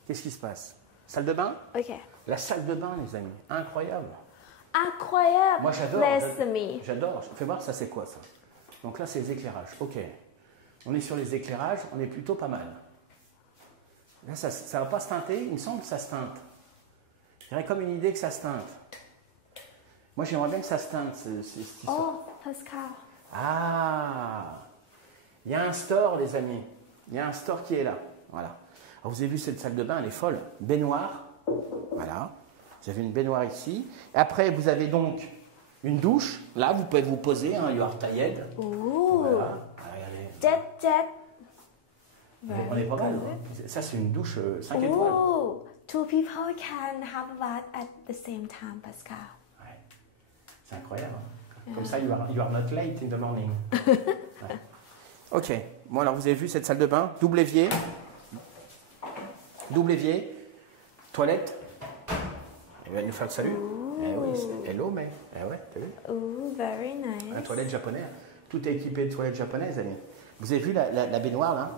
qu'est-ce qui se passe? Salle de bain? Ok. La salle de bain, les amis. Incroyable. Incroyable. Moi, j'adore. J'adore. Fais voir, ça, c'est quoi, ça? Donc là, c'est les éclairages. Ok. On est sur les éclairages, on est plutôt pas mal. Là, ça ne va pas se teinter. Il me semble que ça se teinte. J'aurais comme une idée que ça se teinte. Moi, j'aimerais bien que ça se teinte. Oh, Pascal. Ah, il y a un store, les amis. Il y a un store qui est là. Voilà. Alors, vous avez vu cette salle de bain, elle est folle. Baignoire. Voilà. Vous avez une baignoire ici. Après, vous avez donc une douche. Là, vous pouvez vous poser. Hein, you are tired. Ooh. Voilà. Regardez. Jet. On est pas mal. Hein. Ça, c'est une douche 5 étoiles. Ooh. Two people can have a bath at the same time, Pascal. Ouais. C'est incroyable. Hein. Comme ça, you are not late in the morning. Ouais. Ok. Bon, alors, vous avez vu cette salle de bain. Double évier. Double évier. Toilette. Elle va nous faire le salut. Eh oui, hello, mais. Eh ouais, t'as vu? Ooh, very nice. La toilette japonaise. Tout est équipé de toilettes japonaises, amis. Vous avez vu la baignoire, là?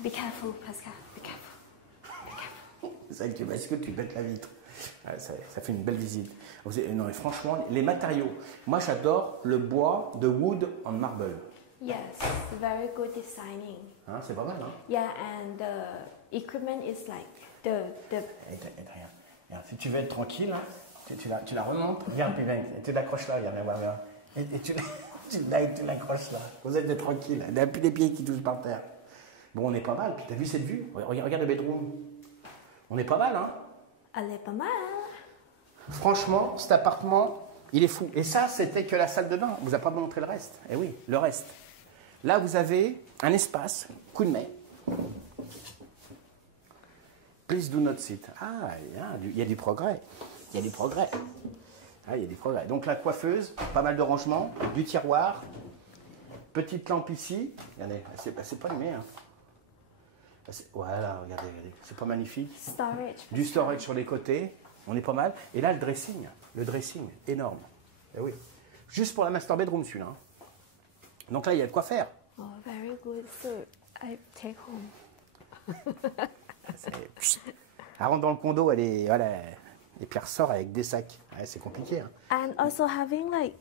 Be careful, Pascal. Be careful. C'est vrai que est-ce que tu bêtes la vitre? Ouais, ça fait une belle visite. Non, mais franchement, les matériaux. Moi, j'adore le bois de wood on marble. Yes, very good designing. Hein, c'est pas mal, hein? Yeah, and the equipment is like the. Regarde, si tu veux être tranquille, hein, tu la remontes. Viens, puis viens. Et tu l'accroches là, viens voir. Et tu l'accroches là. Vous êtes tranquille. Il n'y a plus les pieds qui touchent par terre. Bon, on est pas mal. Puis t'as vu cette vue? Regarde le bedroom. On est pas mal, hein? Elle est pas mal. Franchement, cet appartement, il est fou. Et ça, c'était que la salle de bain. On vous a pas montré le reste. Eh oui, le reste. Là, vous avez un espace, coup de main. Please do not sit. Ah, il y a du progrès. Il y a du progrès. Ah, il y a du progrès. Donc la coiffeuse, pas mal de rangements, du tiroir, petite lampe ici. Regardez, c'est pas allumé. Hein. Voilà, regardez. C'est pas magnifique. Storage. Du storage sur les côtés. On est pas mal. Et là, le dressing. Le dressing, énorme. Eh oui. Juste pour la master bedroom, celui-là. Hein. Donc là, il y a de quoi faire. Oh, very good. So I take home. Elle rentre dans le condo, elle est, voilà, et puis elle ressort avec des sacs. Ouais, c'est compliqué. Hein. And also having like,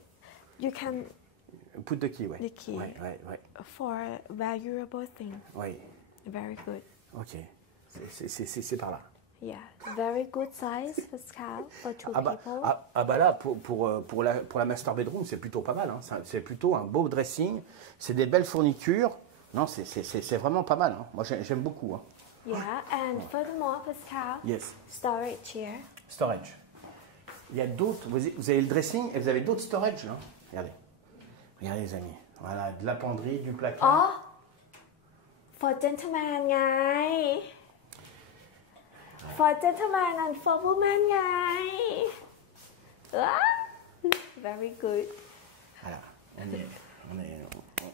you can Put the key, ouais. The key. Ouais. for valuable thing. Ouais. Very good. Ok. C'est par là. Yeah, very good size, Pascal, for two people. Bah là, pour la master bedroom, c'est plutôt pas mal. Hein. C'est plutôt un beau dressing. C'est des belles fournitures. Non, c'est vraiment pas mal. Hein. Moi, j'aime beaucoup. Hein. Yeah, and furthermore, Pascal, Yes. storage here. Storage. Il y a d'autres. Vous avez le dressing et vous avez d'autres storage. Hein. Regardez. Regardez, les amis. Voilà, de la penderie, du placard. Oh, for gentleman, guy. For gentleman and for woman, guy. Ah, very good. Voilà.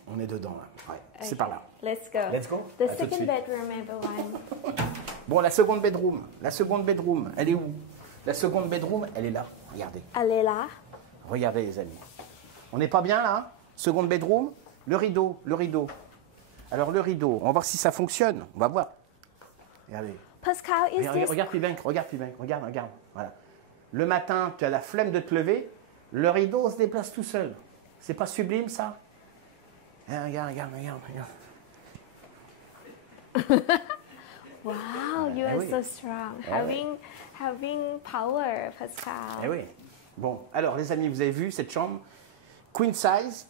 On est dedans, là. Ouais, c'est par là. Let's go. Let's go. The À tout de second suite. bedroom, everyone. Bon, la seconde bedroom, elle est où? La seconde bedroom, elle est là. Regardez. Elle est là. Regardez, les amis. On n'est pas bien, là, hein? Seconde bedroom, le rideau. Alors, le rideau, on va voir si ça fonctionne. On va voir. Regardez. Pascal, is this... Regarde, regarde. Voilà. Le matin, tu as la flemme de te lever, le rideau se déplace tout seul. C'est pas sublime, ça? Regarde. Wow, you are oui. so strong. Having power, Pascal. Eh oui. Bon, alors, les amis, vous avez vu cette chambre? Queen size,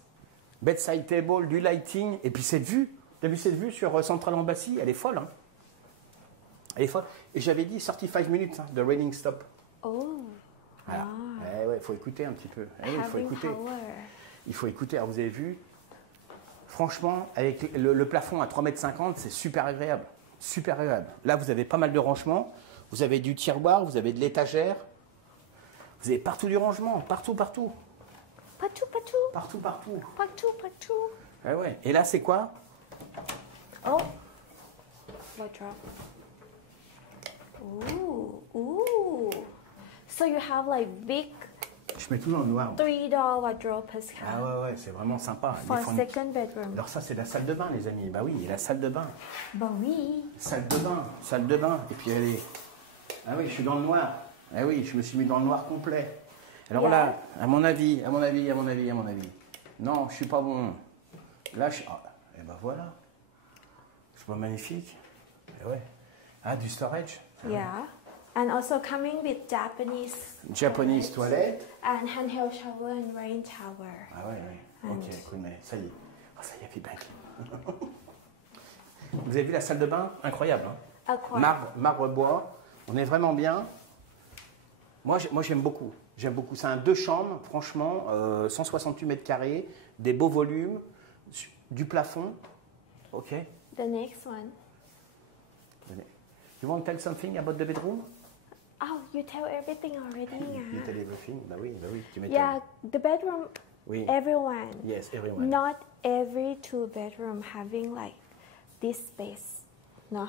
bedside table, du lighting, et puis cette vue. Tu as vu cette vue sur Central Embassy? Elle est folle, hein? Elle est folle. Et j'avais dit 35 minutes de raining stop. Oh, Voilà. wow. Eh ouais, il faut écouter un petit peu. Eh oui, il faut Having écouter. power. Il faut écouter. Alors, vous avez vu, franchement, avec le plafond à 3,50 m, c'est super agréable. Super agréable. Là, vous avez pas mal de rangements. Vous avez du tiroir, vous avez de l'étagère. Vous avez partout du rangement. Partout. Partout. Eh ouais. Et là, c'est quoi? Oh, wardrobe. Ooh. So you have like big Je mets toujours le noir. 3-door wardrobe, Pascal. Ah ouais, c'est vraiment sympa. For Les fournitures. second bedroom. Alors ça, c'est la salle de bain, les amis. Bah oui, la salle de bain. Bah oui. Salle de bain. Et puis elle est... Ah oui, je suis dans le noir. Ah oui, je me suis mis dans le noir complet. Alors Yeah. là, à mon avis. Non, je suis pas bon. Là, et ben voilà. C'est pas magnifique. Eh ouais. Ah, du storage. Yeah. And also coming with Japanese toilette. and handheld shower and rain tower. Ah ouais. Ok, cool, mais ça y est. Oh, ça y est, Big Bang. Vous avez vu la salle de bain? Incroyable. Hein? Aqua. Marbre bois. On est vraiment bien. Moi j'aime beaucoup. J'aime beaucoup. C'est un 2 chambres, franchement, 168 mètres carrés, des beaux volumes, du plafond. OK. The next one. You want to tell something about the bedroom? Oh, you tell everything already. You tell everything? Bah oui, tu m'étonnes. Yeah, the bedroom, Oui. everyone. Yes, everyone. Not every 2 bedroom having like this space. No,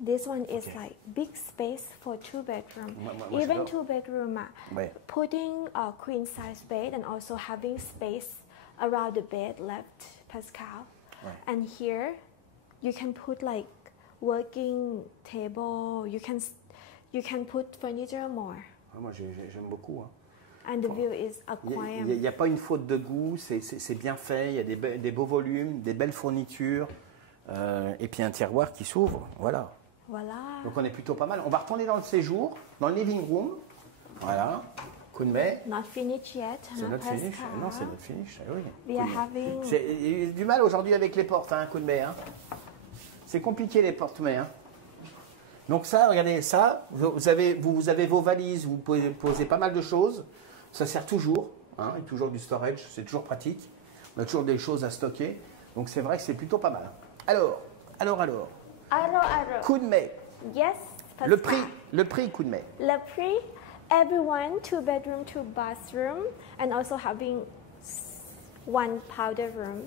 this one is Okay. like big space for 2 bedroom. Moi, Even j'adore. 2 bedroom, Ouais. putting a queen size bed and also having space around the bed left, Pascal. Ouais. And here, you can put like working table. You can put furniture more. Ah, moi j'aime beaucoup. Hein. And the view is Il aquarium. n'y a pas une faute de goût, c'est bien fait, il y a des beaux volumes, des belles fournitures, et puis un tiroir qui s'ouvre, voilà. Voilà. Donc on est plutôt pas mal. On va retourner dans le séjour, dans le living room, voilà, Kunmei. Not finished yet. C'est huh, notre finish. Pascal? Non, c'est notre finish, oui. We are Kunmei. having. Il y a du mal aujourd'hui avec les portes, hein, Kunmei. Hein. C'est compliqué les portes, mais. Hein. Donc ça, regardez, ça, vous avez vos valises, vous pouvez poser pas mal de choses. Ça sert toujours, hein, et toujours du storage, c'est toujours pratique. On a toujours des choses à stocker. Donc c'est vrai que c'est plutôt pas mal. Alors, Arrow. Kunmei, Yes. le Pascal. prix Kunmei. Le prix. Everyone 2 bedroom, 2 bathroom, and also having 1 powder room.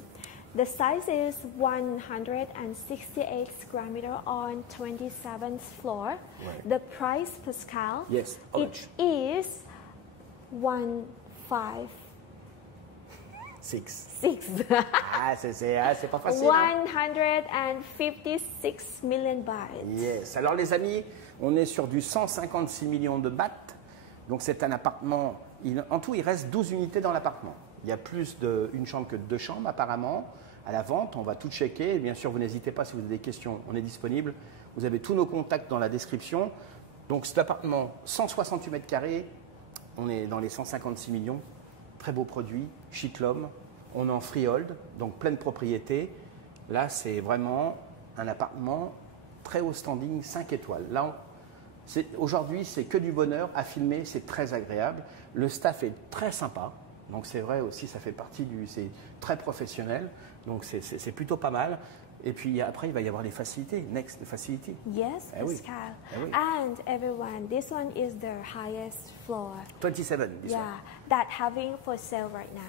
The size is 168 square meter on 27th floor. Right. The price, Pascal, Yes, how much? it is 156. 6. Ah, c'est pas facile. Hein. 156 million baht. Yes. Alors les amis, on est sur du 156 millions de bahts. Donc c'est un appartement. En tout, il reste 12 unités dans l'appartement. Il y a plus d'une chambre que 2 chambres apparemment. À la vente, on va tout checker. Et bien sûr, vous n'hésitez pas si vous avez des questions, on est disponible. Vous avez tous nos contacts dans la description. Donc cet appartement, 168 mètres carrés, on est dans les 156 millions. Très beau produit, chic l'homme. On est en freehold, donc pleine propriété. Là, c'est vraiment un appartement très haut standing, 5 étoiles. Là, aujourd'hui, c'est que du bonheur à filmer, c'est très agréable. Le staff est très sympa, donc c'est vrai aussi, ça fait partie c'est très professionnel, donc c'est plutôt pas mal. Et puis après, il va y avoir les facilités, next facility. Yes, Eh oui. Pascal. Eh oui. And everyone, this one is the highest floor. 27, this one. Yeah, that having for sale right now.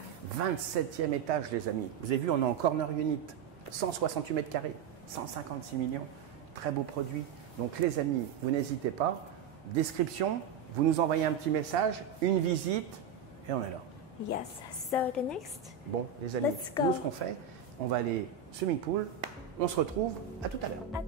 27e étage, les amis. Vous avez vu, on est en corner unit, 168 mètres carrés, 156 millions. Très beau produit. Donc les amis, vous n'hésitez pas. Description, vous nous envoyez un petit message, une visite, et on est là. Yes, so the next. Bon, les amis, Let's go. nous, ce qu'on fait, on va aller swimming pool. On se retrouve à tout à l'heure. At-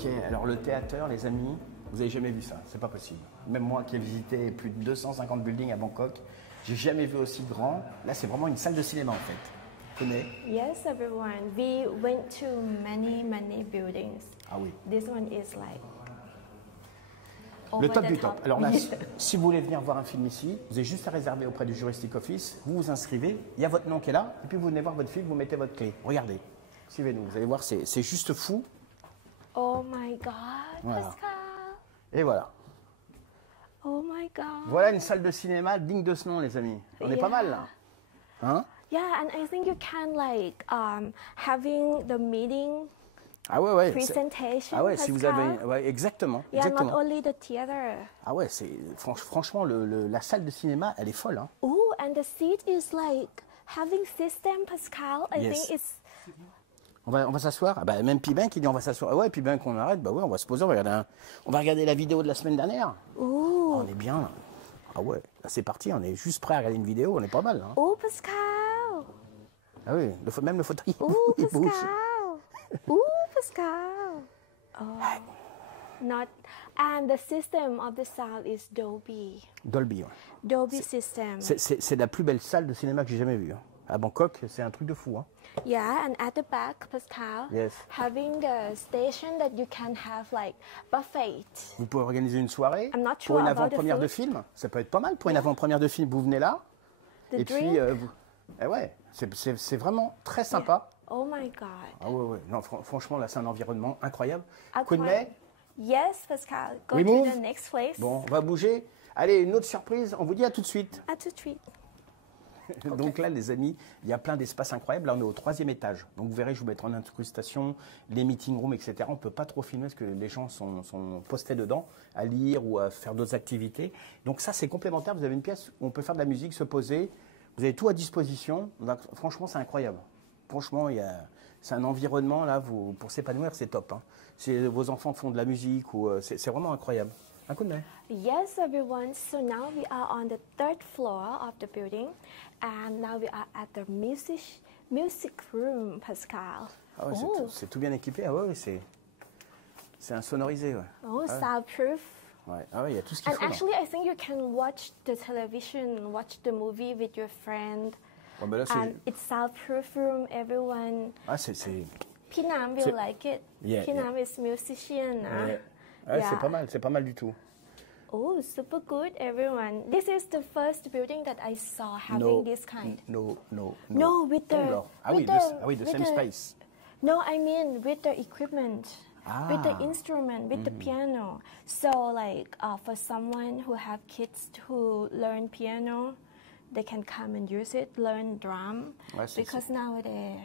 Ok, alors le théâtre, les amis, vous n'avez jamais vu ça, c'est pas possible. Même moi qui ai visité plus de 250 buildings à Bangkok, j'ai jamais vu aussi grand. Là, c'est vraiment une salle de cinéma en fait. Vous connaissez? Yes, everyone. We went to many buildings. Ah oui. This one is like Le over top the du top. top. Alors là, si vous voulez venir voir un film ici, vous avez juste à réserver auprès du Juristic Office, vous vous inscrivez, il y a votre nom qui est là, et puis vous venez voir votre film, vous mettez votre clé. Regardez, suivez-nous, vous allez voir, c'est juste fou. Oh my God, Voilà. Pascal. Et voilà. Oh my God. Voilà une salle de cinéma digne de ce nom, les amis. On est pas mal là. Hein? Yeah, and I think you can like having the meeting Ah ouais, ouais. presentation. Ah ouais, si vous Pascal. avez. Ouais, exactement. Yeah, exactement. not only the theater. Ah ouais, franchement, la salle de cinéma, elle est folle. Hein. Oh, and the seat is like having system, Pascal. I Yes. think it's. On va s'asseoir. Ah bah, même Pibin qui dit on va s'asseoir. Ah ouais, Pibin qu'on arrête. Bah ouais, on va se poser. On va regarder la vidéo de la semaine dernière. Oh. Ah, on est bien là. Ah ouais, là c'est parti. On est juste prêt à regarder une vidéo. On est pas mal. Hein. Oh, Pascal. Ah oui, même le fauteuil. Oh, il bouge. Pascal. Oh, Pascal. Oh. Not. And the system of the sound is Dolby. Dolby. Ouais. Dolby system. C'est la plus belle salle de cinéma que j'ai jamais vue. Hein. À Bangkok, c'est un truc de fou. Hein. Yeah, and at the back, Pascal, Yes. having the station that you can have like buffet. Vous pouvez organiser une soirée I'm not pour sure une about the avant-première de food. film. Ça peut être pas mal pour une avant-première de film. Vous venez là. The et drink. puis, ouais, c'est vraiment très sympa. Oh my God. Ah ouais, ouais. Non, franchement, là, c'est un environnement incroyable. Aqua- Coup de mai. Yes, Pascal. Go We to move? the next place. Bon, on va bouger. Allez, une autre surprise. On vous dit à tout de suite. At the street. Donc là, les amis, il y a plein d'espaces incroyables. Là, on est au 3e étage. Donc vous verrez, je vous mettrai en incrustation les meeting rooms, etc. On ne peut pas trop filmer parce que les gens sont postés dedans à lire ou à faire d'autres activités. Donc ça, c'est complémentaire. Vous avez une pièce où on peut faire de la musique, se poser. Vous avez tout à disposition. Donc, franchement, c'est incroyable. Franchement, c'est un environnement, là, pour s'épanouir, c'est top. Hein. Si vos enfants font de la musique, c'est vraiment incroyable. Un coup de main. Yes, everyone. So now we are on the 3rd floor of the building, and now we are at the music room, Pascal. Ah ouais, c'est tout bien équipé. Ah ouais, c'est insonorisé. Ouais. Oh, Ah ouais. soundproof. Ouais. Ah ouais, il y a tout ce qu'il And faut. là. actually, I think you can watch the television, watch the movie with your friend. Bon, ben là, And it's soundproof room. Everyone. ah, c'est Pinam will C'est- like it. Yeah, Pinam is musician. ouais, Yeah. c'est pas mal du tout. Oh, super good, everyone. This is the first building that I saw having this kind. No, with the. Oh, ah with oui, the with same space. No, I mean with the equipment, with the Ah. instrument, with the piano. So, like, for someone who have kids who learn piano, they can come and use it, learn drum, Ouais, c'est- because nowadays,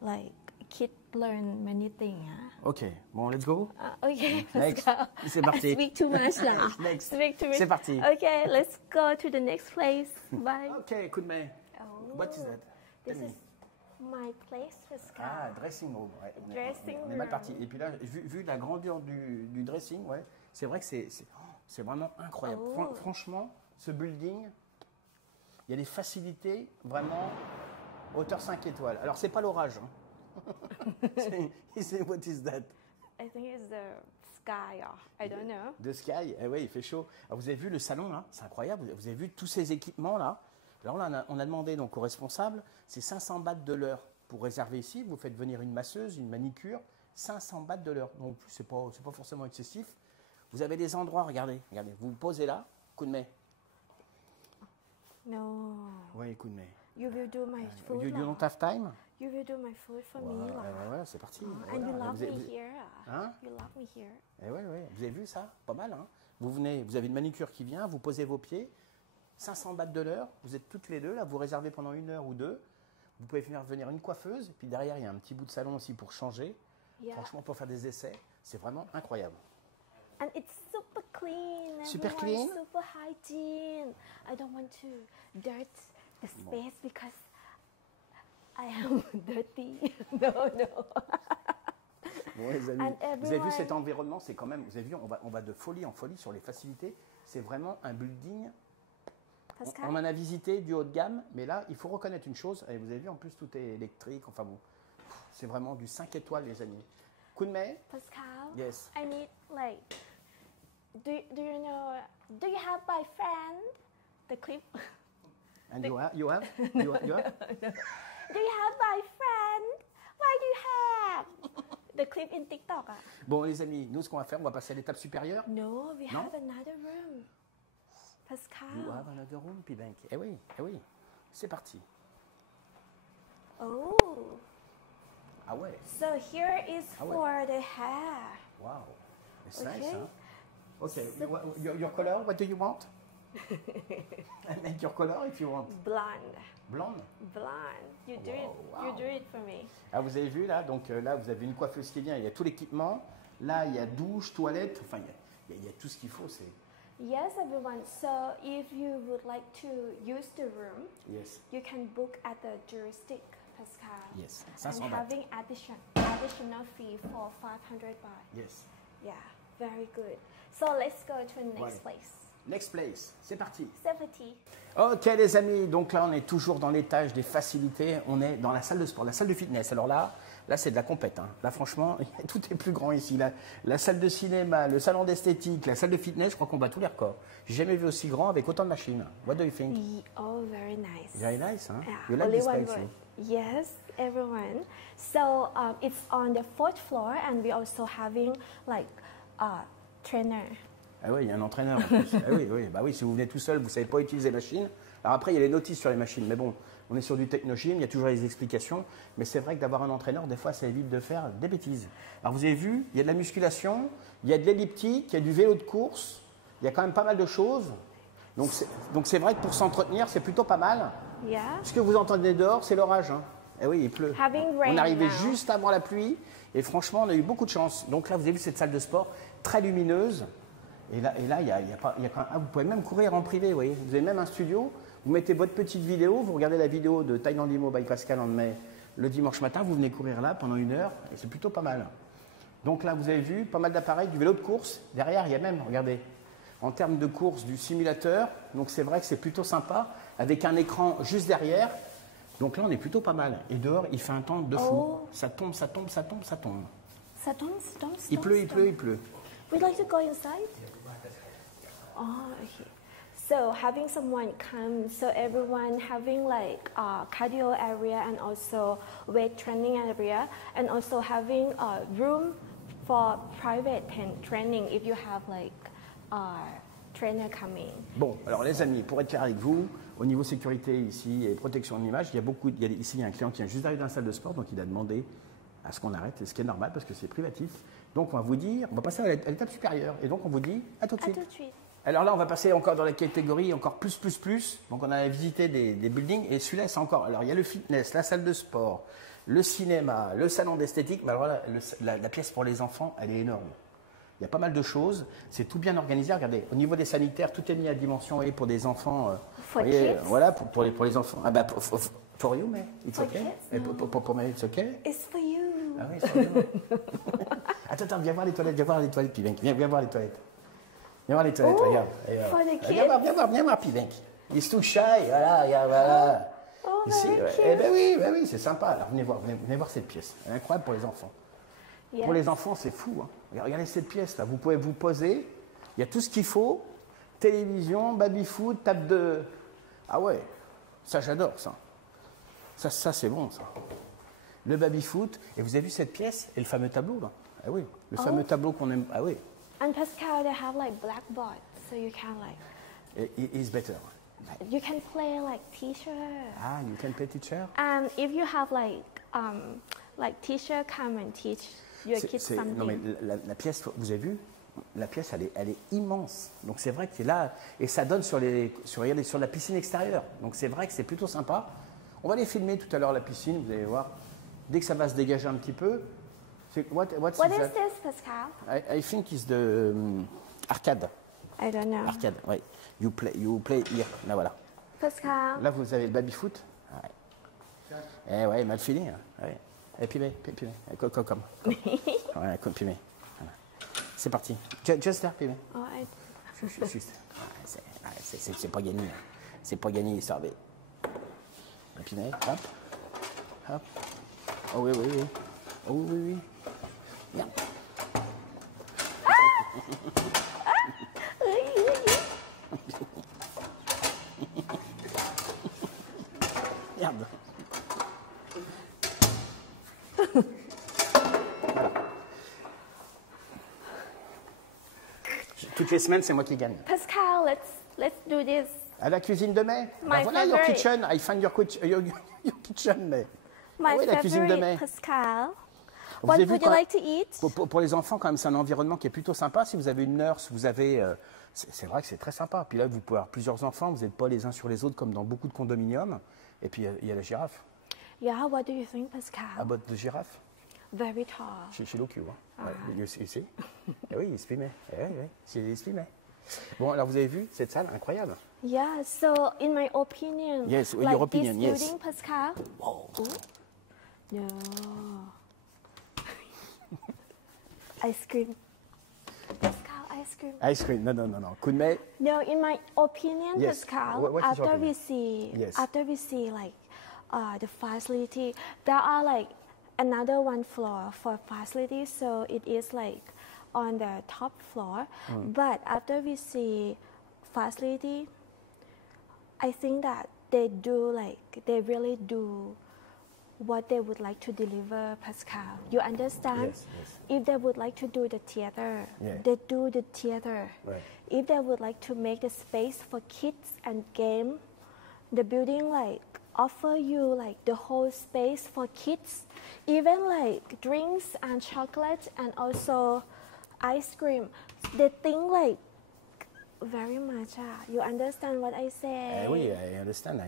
like, kids learn many things. Huh? Ok, bon, let's go. Okay, Next. let's go. C'est parti. I speak too much now. Next. Speak too much. C'est parti. Okay, let's go to the next place. Bye. Ok, coup de main. Oh, What is that? This Tell me. is my place, Pascal. Ah, dressing room. Ouais, Dressing on est mal room. parti. Et puis là, vu la grandeur du dressing, ouais, c'est vrai que c'est vraiment incroyable. Oh. Franchement, ce building, il y a des facilités vraiment hauteur 5 étoiles. Alors, c'est pas l'orage. Hein. What is that? I think it's the sky. Or I don't know. The sky. Eh ouais, il fait chaud. Alors, vous avez vu le salon là? C'est incroyable. Vous avez vu tous ces équipements là? Alors là, on a demandé donc au responsable, c'est 500 bahts de l'heure pour réserver ici. Vous faites venir une masseuse, une manicure, 500 bahts de l'heure. Donc c'est pas forcément excessif. Vous avez des endroits, regardez, vous vous posez là, coup de main. No. Oui, coup de main. You will do my food. You lah. don't have time? You will do my food for me. lah. Voilà, c'est parti. And you Voilà. love Vous avez- me here. Hein? You love me here. Eh ouais, vous avez vu ça? Pas mal, hein? Vous venez, vous avez une manicure qui vient, vous posez vos pieds, 500 bahts de l'heure, vous êtes toutes les deux là, vous réservez pendant 1 heure ou 2. Vous pouvez faire venir une coiffeuse, puis derrière il y a un petit bout de salon aussi pour changer. Yeah. Franchement, pour faire des essais, c'est vraiment incroyable. And it's super clean. Super everyone, clean? Super hygiene. I don't want to dirt the space because I am dirty. No. Bon, les amis, And vous avez vu everyone- cet environnement, c'est quand même, vous avez vu, on va de folie en folie sur les facilités. C'est vraiment un building. Pascal? On en a visité du haut de gamme, mais là, il faut reconnaître une chose, et vous avez vu, en plus, tout est électrique, enfin bon, c'est vraiment du 5 étoiles, les amis. Coup de main, Pascal, Yes. I need like. Do you know? Do you have my friend? The clip. And you have? You have? You have? Do you have my friend? Why do you have the clip in TikTok? Bon, les amis, nous, ce qu'on va faire, on va passer à l'étape supérieure. No, we Non? have another room. Pascal. You have another room, P-Bank. Eh oui, eh oui. C'est parti. Oh. Ah ouais. So here is Ah ouais. for the hair. Wow. It's Okay. nice, huh? Okay. Your color, what do you want? Make your color if you want. Blonde. Blonde. Blonde. You do Wow, it. wow. You do it for me. Ah, vous avez vu là, donc là vous avez une coiffeuse qui vient, il y a tout l'équipement. Là il y a douche, toilette, enfin il y a tout ce qu'il faut. C'est Yes, everyone. So if you would like to use the room, yes, you can book at the juristic, Pascal. yes. And 500 bahts. having additional fee for 500 baht. Yes. Yeah, very good. So let's go to the next Voilà. place. Next place, c'est parti. Safety. Ok les amis, donc là on est toujours dans l'étage des facilités, on est dans la salle de sport, la salle de fitness. Alors là c'est de la compète. Hein. Là franchement, tout est plus grand ici. La salle de cinéma, le salon d'esthétique, la salle de fitness, je crois qu'on bat tous les records. J'ai jamais vu aussi grand avec autant de machines. What do you think? Oh, very nice. Very nice, hein? Yeah, You like only this one place? word. Yes, everyone. So it's on the 4th floor, and we also having like a trainer. Ah oui, il y a un entraîneur en plus. Ah oui, oui, bah oui, si vous venez tout seul, vous ne savez pas utiliser les machines. Alors après, il y a les notices sur les machines, mais bon, on est sur du technogym, il y a toujours les explications. Mais c'est vrai que d'avoir un entraîneur, des fois, ça évite de faire des bêtises. Alors vous avez vu, il y a de la musculation, il y a de l'elliptique, il y a du vélo de course, il y a quand même pas mal de choses. Donc c'est vrai que pour s'entretenir, c'est plutôt pas mal. Yeah. Ce que vous entendez dehors, c'est l'orage. Hein. Eh oui, il pleut. Having rain On arrivait now. juste avant la pluie et franchement, on a eu beaucoup de chance. Donc là, vous avez vu cette salle de sport très lumineuse. Et là, il y a quand même, vous pouvez même courir en privé, vous voyez. Vous avez même un studio, vous mettez votre petite vidéo, vous regardez la vidéo de Thailand Limo by Pascal en mai le dimanche matin, vous venez courir là pendant 1 heure, et c'est plutôt pas mal. Donc là, vous avez vu, pas mal d'appareils, du vélo de course. Derrière, il y a même, regardez, en termes de course, du simulateur. Donc c'est vrai que c'est plutôt sympa, avec un écran juste derrière. Donc là, on est plutôt pas mal. Et dehors, il fait un temps de fou. Oh. Ça tombe, ça tombe, ça tombe, ça tombe. Stop. Il pleut, il pleut, il pleut. We'd like to go inside. Oh, okay. So having someone come, so everyone having like a cardio area and also weight training area, and also having a room for private training if you have like a trainer coming. Bon, alors les amis, pour être clair avec vous, au niveau sécurité ici et protection de l'image, ici il y a un client qui vient juste d'arriver dans la salle de sport, donc il a demandé à ce qu'on arrête, et ce qui est normal parce que c'est privatif. Donc on va vous dire, on va passer à l'étape supérieure, et donc on vous dit à tout de À suite. tout de suite. Alors là, on va passer encore dans la catégorie encore plus. Donc on a visité des buildings, et celui-là c'est encore. Alors il y a le fitness, la salle de sport, le cinéma, le salon d'esthétique, mais alors là, la pièce pour les enfants, elle est énorme. Il y a pas mal de choses, c'est tout bien organisé. Regardez, au niveau des sanitaires, tout est mis à dimension, vous voyez, pour des enfants. For vous voyez, kids? voilà, pour les enfants. Ah bah, for you, mais it's For okay. kids, Et no. pour mais it's okay. It's for you. Ah oui, for you. Attends, viens voir les toilettes, puis viens voir les toilettes. Viens voir les toilettes, Oh, regarde. for the Viens voir, Pivenk. Il est tout shy, voilà, regarde, voilà. Oh, Ici, very ouais. cute. Eh ben oui, c'est sympa. Alors venez voir cette pièce. Elle est incroyable pour les enfants. Yes. Pour les enfants, c'est fou. Hein. Regardez cette pièce là. Vous pouvez vous poser. Il y a tout ce qu'il faut. Télévision, baby-foot, table de. Ah ouais, ça j'adore ça. Ça c'est bon ça. Le baby-foot. Et vous avez vu cette pièce et le fameux tableau là. Ah oui, le fameux tableau qu'on aime. Ah oui. And Pascal, they have like blackboard, so you can like It's better. you can play like teacher. Ah, you can play teacher. And if you have like teacher come and teach your kids something. Non mais la pièce, vous avez vu, la pièce elle est immense. Donc c'est vrai que c'est là et ça donne sur la piscine extérieure. Donc c'est vrai que c'est plutôt sympa. On va les filmer tout à l'heure la piscine, vous allez voir. Dès que ça va se dégager un petit peu. What What is is that? this, Pascal? I think it's the arcade. I don't know. Arcade, oui. You play here. Là voilà. Pascal. Là vous avez le baby foot. Ouais. Eh ouais, mal fini. Hein. Ouais. Et puis comme. Ouais, comme puis voilà. C'est parti. Just there, puis Oh, Juste. C'est pas gagné. Hein. C'est pas gagné, ça va. Et puis hop. Oh oui. Oh oui. Bien. Toutes les semaines, c'est moi qui gagne. Pascal, let's do this. À la cuisine de mai. My Voilà, your favorite. kitchen. I find your kitchen, mais. My oui, la cuisine de favorite, mai. Pascal. Vous What avez vu would you quoi like to eat? Pour les enfants, quand même, c'est un environnement qui est plutôt sympa. Si vous avez une nurse, vous avez. C'est vrai que c'est très sympa. Puis là, vous pouvez avoir plusieurs enfants. Vous n'êtes pas les uns sur les autres comme dans beaucoup de condominiums. Et puis, il y a la girafe. Yeah, what do you think, Pascal? About the giraffe. Very tall. She look you. Hein. Ouais, you see? Eh oui, il se filmait. Eh oui, il se filmait. Bon, alors vous avez vu cette salle incroyable. Yeah, so in my opinion, Yes, like your opinion, this yes. building, Pascal. Wow. Ooh. No. Ice cream. Pascal, ice cream. Ice cream. Non. Coup de mai. No, in my opinion, Yes. Pascal, What is your after we opinion? see, Yes. after we see like the facility, there are like another one floor for facility, so it is like on the top floor. But after we see facility, I think that they really do what they would like to deliver, Pascal. You understand? Yes. If they would like to do the theater, Yeah. they do the theater. Right. If they would like to make the space for kids and game, the building like offer you like the whole space for kids, even like drinks and chocolate and also ice cream. They think like very much. You understand what I say? Eh oui, I understand.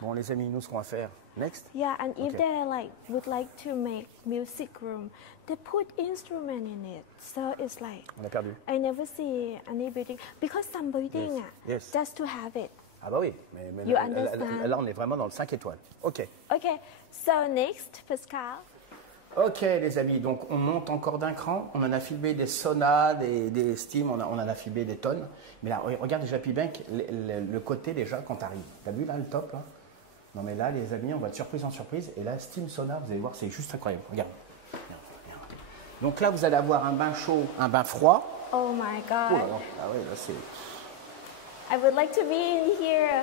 Bon, les amis, nous, ce qu'on va faire. Next. Yeah, and if Okay. they like would like to make music room, they put instrument in it. So it's like On a perdu. I never see any building because some building Yes. just to have it. Ah bah oui, mais You là, understand? là, on est vraiment dans le 5 étoiles. OK. Okay, so next, Pascal. OK, les amis, donc on monte encore d'un cran. On en a filmé des saunas, des steams, on en a filmé des tonnes. Mais là, regarde déjà, Pibank, le côté déjà, quand tu arrives. Tu as vu là, le top là? Non mais là, les amis, on va de surprise en surprise. Et là, steam sauna, vous allez voir, c'est juste incroyable. Regarde. Donc là, vous allez avoir un bain chaud, un bain froid. Oh my Oh là God, là, ah ouais, là c'est... I would like to be in here.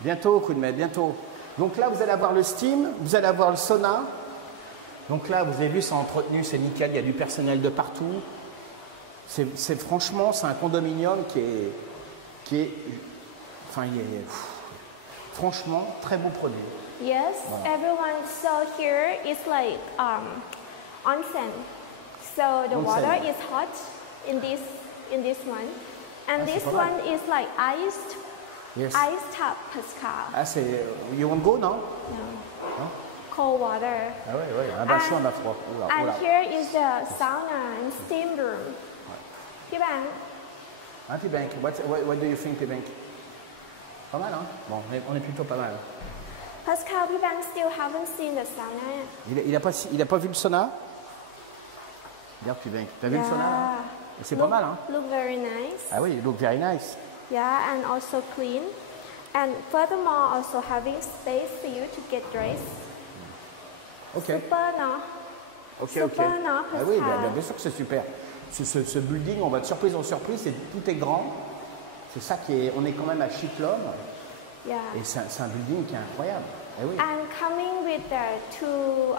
Bientôt, coup de main, bientôt. Donc là, vous allez avoir le steam, vous allez avoir le sauna. Donc là, vous avez vu, c'est entretenu, c'est nickel, il y a du personnel de partout. Franchement, c'est un condominium qui est enfin, franchement, très beau produit. Yes, everyone. So here is like onsen. So the Onsen. water is hot in this one, and Ah, c'est this pas mal. one is like iced Yes. ice tub, Pascal. Ah, c'est... You want go, non? No. Hein? Cold water. Ah ouais, un bain chaud, un bain froid. Oula, And oula. here is the sauna and steam room.พี่แบงค์ Hein, Pibank, what do you think, Pibank? Pas mal, hein? Bon, on est plutôt pas mal. Pascal, พี่แบงค์ still haven't seen the sauna. Il a pas vu le sauna? Regarde, Pibank, t'as vu le sauna, là? C'est pas mal, hein? Look very nice. Ah oui, it look very nice. Yeah, and also clean. And furthermore, also having space for you to get dressed. Ok. Super, non? Ok. Super, non, Ah oui, Pascal? bien sûr que c'est super. Ce building, on va de surprise en surprise, tout est grand. C'est ça qui est. On est quand même à Chiclom Yeah. et c'est un building qui est incroyable. Eh oui. And coming with the two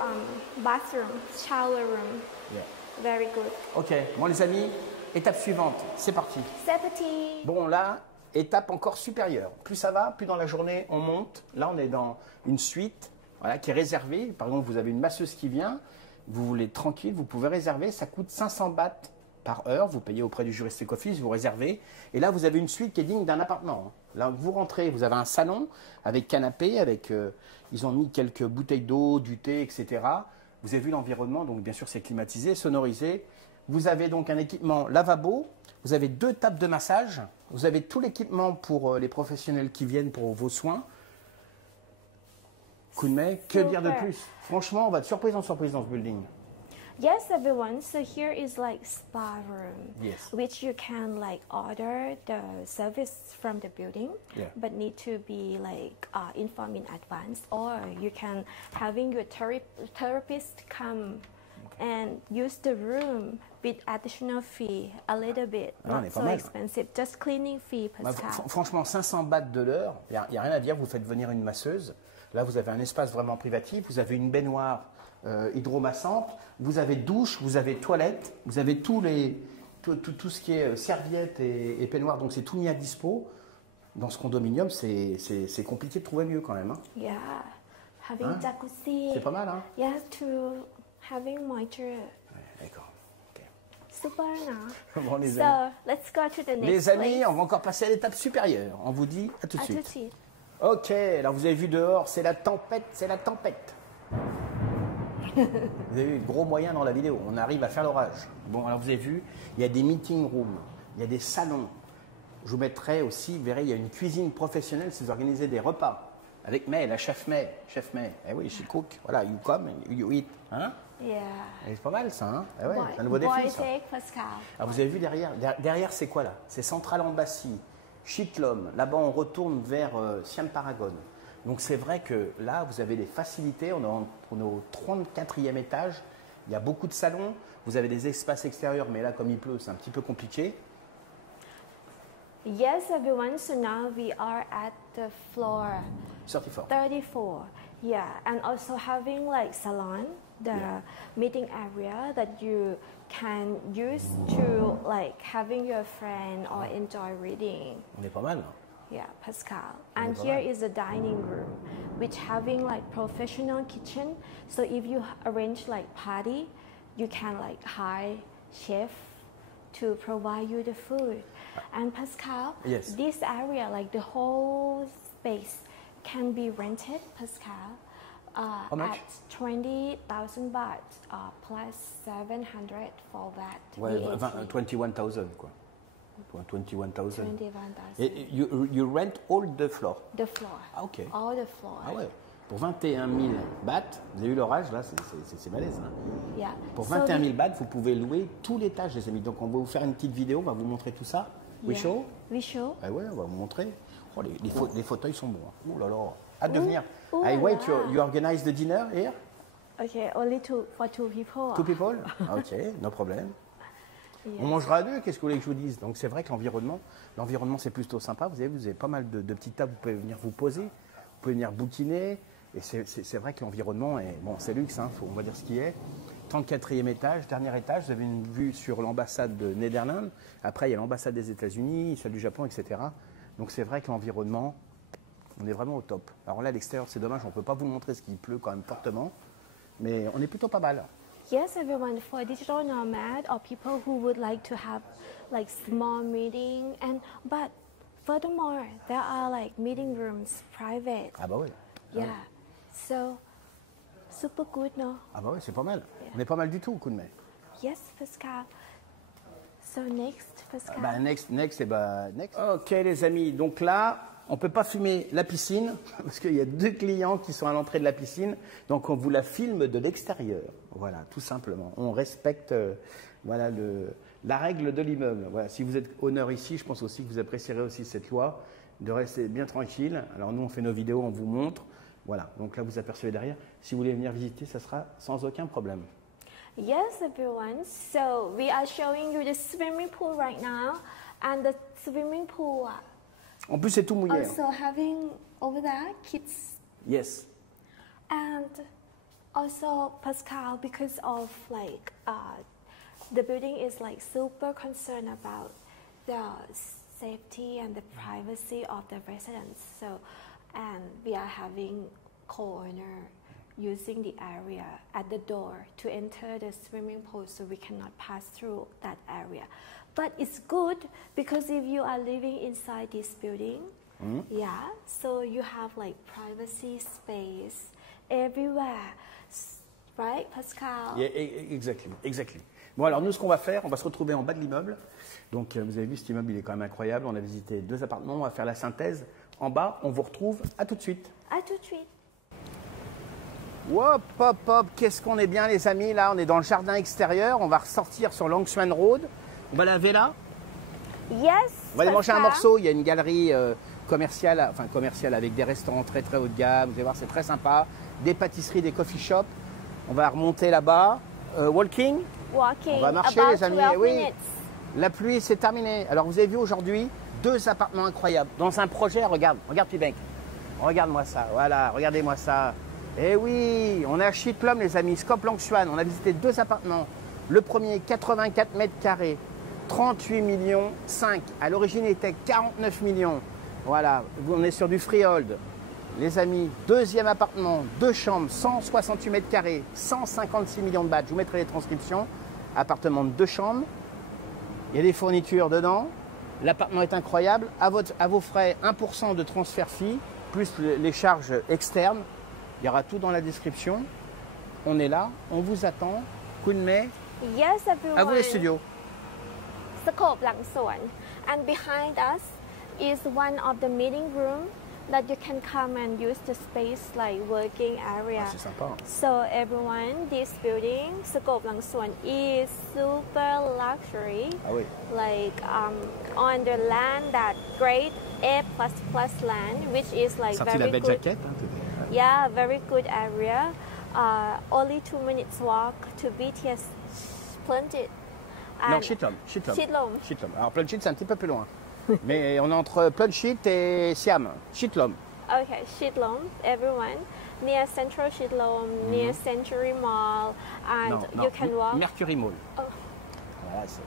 bathroom, shower room. Yeah. Very good. Ok, bon les amis, étape suivante, c'est parti. C'est parti. Bon là, étape encore supérieure. Plus ça va, plus dans la journée on monte. Là on est dans une suite, voilà, qui est réservée. Par exemple, vous avez une masseuse qui vient, vous voulez être tranquille, vous pouvez réserver. Ça coûte 500 bahts par heure. Vous payez auprès du Juristic Office, vous réservez. Et là, vous avez une suite qui est digne d'un appartement. Là, vous rentrez, vous avez un salon avec canapé, avec ils ont mis quelques bouteilles d'eau, du thé, etc. Vous avez vu l'environnement, donc bien sûr c'est climatisé, sonorisé. Vous avez donc un équipement lavabo. Vous avez 2 tables de massage. Vous avez tout l'équipement pour les professionnels qui viennent pour vos soins. Coup de main, que dire de Super. plus? Franchement, on va de surprise en surprise dans ce building. Yes, everyone. So here is like spa room, Yes. which you can like order the service from the building, Yeah. but need to be like informed in advance, or you can having your therapist come and use the room with additional fee, a little bit, Ah, on not est pas so mal. expensive, just cleaning fee, Bah, Pascal. franchement, 500 bahts de l'heure, il n'y a rien à dire. Vous faites venir une masseuse. Là, vous avez un espace vraiment privatif. Vous avez une baignoire hydromassante. Vous avez douche, vous avez toilette. Vous avez tous les tout ce qui est serviettes et peignoirs, donc c'est tout mis à dispo. Dans ce condominium, c'est compliqué de trouver mieux quand même. Hein. Yeah, having Hein? jacuzzi. C'est pas mal, hein? Yes, to having moisture. Ouais, d'accord. Ok. Super now. Bon, les So amis. let's go to the next Les amis, place. on va encore passer à l'étape supérieure. On vous dit à tout de À tout de suite. suite. Ok, alors vous avez vu dehors, c'est la tempête, c'est la tempête. Vous avez vu le gros moyen dans la vidéo, on arrive à faire l'orage. Bon, alors vous avez vu, il y a des meeting rooms, il y a des salons. Je vous mettrai aussi, vous verrez, il y a une cuisine professionnelle si vous organisez des repas. Avec May, la chef May. Chef May. Eh oui, she cook. Voilà, you come, you eat. Hein? Yeah. Et c'est pas mal ça, hein? Eh ouais, Boy- c'est un nouveau défi boy ça. take Pascal. Alors vous avez vu derrière, derrière c'est quoi là? C'est Central Embassy, Chitlom. Là-bas on retourne vers Siam Paragon. Donc c'est vrai que là vous avez des facilités. On est au 34e étage. Il y a beaucoup de salons. Vous avez des espaces extérieurs, mais là comme il pleut, c'est un petit peu compliqué. Yes, everyone. So now we are at the floor 34. 34. Yeah, and also having like salon, the Yeah. meeting area that you can use to like having your friend or enjoy reading. On est pas mal. Yeah, Pascal. On est And pas here mal. is the dining room, which having like professional kitchen. So if you arrange like party, you can like hire chef to provide you the food. And Pascal, Yes. this area, like the whole space, can be rented, Pascal, How much? at 20,000 baht plus 700 for that. Ouais, VAT. 21,000 quoi. 21,000. 21,000. Et you rent all the floor. The floor. Ah, ok. All the floor. Ah ouais. Pour 21 000 bahts, vous avez eu l'orage là, c'est balèze. Hein. Yeah. Pour So 21 we- 000 bahts, vous pouvez louer tout l'étage, les amis. Donc on va vous faire une petite vidéo, on va vous montrer tout ça. We Yeah. show? We show. Ah ouais, on va vous montrer. Oh, les fauteuils sont bons. Hein. Oh là là. Hâte de Ouh. venir. Ouh I là wait, là. you organize the dinner here? Okay, only for two people. 2 people? Ah, ok, no problem. Yes. On mangera à deux, qu'est-ce que vous voulez que je vous dise? Donc c'est vrai que l'environnement c'est plutôt sympa. Vous avez pas mal de petites tables, vous pouvez venir vous poser, vous pouvez venir bouquiner. Et c'est vrai que l'environnement est, bon, c'est luxe, hein, on va dire ce qui est. 34e étage, dernier étage, vous avez une vue sur l'ambassade de Netherlands. Après, il y a l'ambassade des États-Unis, celle du Japon, etc. Donc c'est vrai que l'environnement, on est vraiment au top. Alors là, à l'extérieur, c'est dommage, on ne peut pas vous montrer ce qu'il pleut quand même fortement. Mais on est plutôt pas mal. Yes, everyone, for digital nomad or people who would like to have like small meeting but furthermore, there are like meeting rooms private. Ah bah oui. Yeah. So super good, no? Ah bah oui, c'est pas mal. On est pas mal du tout, coup de main. Yes, Pascal. So next, Pascal. Bah, next, et bah, next. Ok, les amis. Donc là, on peut pas filmer la piscine parce qu'il y a 2 clients qui sont à l'entrée de la piscine. Donc on vous la filme de l'extérieur. Voilà, tout simplement. On respecte, voilà, la règle de l'immeuble. Voilà. Si vous êtes honneur ici, je pense aussi que vous apprécierez aussi cette loi de rester bien tranquille. Alors nous, on fait nos vidéos, on vous montre. Voilà. Donc là, vous apercevez derrière. Si vous voulez venir visiter, ça sera sans aucun problème. Yes, everyone. So we are showing you the swimming pool right now, and the swimming pool En plus, c'est tout mouillé. hein. also having over there kids, Yes. and also Pascal, because of like the building is like super concerned about the safety and the privacy of the residents. So, and we are having corner using the area at the door to enter the swimming pool, so we cannot pass through that area. But it's good because if you are living inside this building, yeah, so you have like privacy space everywhere, right, Pascal? Yeah, exactly. Bon, alors nous, ce qu'on va faire, on va se retrouver en bas de l'immeuble. Donc, vous avez vu, cet immeuble, il est quand même incroyable. On a visité 2 appartements, on va faire la synthèse. En bas, on vous retrouve. À tout de suite. À tout de suite. Hop, hop, hop, qu'est-ce qu'on est bien, les amis. Là, on est dans le jardin extérieur. On va ressortir sur Longshan Road. On va laver là. Yes. On va aller manger un Pascal. morceau. Il y a une galerie commerciale avec des restaurants très très haut de gamme. Vous allez voir, c'est très sympa. Des pâtisseries, des coffee shops. On va remonter là-bas. Walking. Walking. On va marcher, about les amis. 12 Oui. minutes. La pluie, c'est terminé. Alors, vous avez vu aujourd'hui 2 appartements incroyables. Dans un projet, regarde Pibank. Regarde-moi ça. Voilà, regardez-moi ça. Eh oui, on est à Chitlom, les amis. Skop Longshan. On a visité 2 appartements. Le premier, 84 mètres carrés. 38 millions 5. À l'origine, il était 49 millions. Voilà, on est sur du freehold. Les amis, deuxième appartement, 2 chambres, 168 mètres carrés, 156 millions de bahts. Je vous mettrai les transcriptions. Appartement de 2 chambres. Il y a des fournitures dedans. L'appartement est incroyable. À vos frais, 1% de transfert fee, plus les charges externes. Il y aura tout dans la description. On est là, on vous attend. Kunmei, Yes, everyone. à vous les studios. Scope Lang Suan. And behind us is one of the meeting room that you can come and use the space like working area. Ah, c'est sympa. So everyone, this building, Scope Lang Suan, is super luxury. Ah oui. Like on the land that great A++ land, which is like Sorti la very belle good. jaquette. Hein, tout est- Yeah, very good area. Only 2 minutes walk to BTS Splendid. Non, Chitlom. Chitlom. Chitlom. Chitlom. Alors, Plunchit, c'est un petit peu plus loin. Mais on est entre Plunchit et Siam. Chitlom. Okay, Chitlom, everyone. Near Central Chitlom, near Century Mall, and Non, non. you can walk. Mercury Mall. Oh. Voilà, c'est-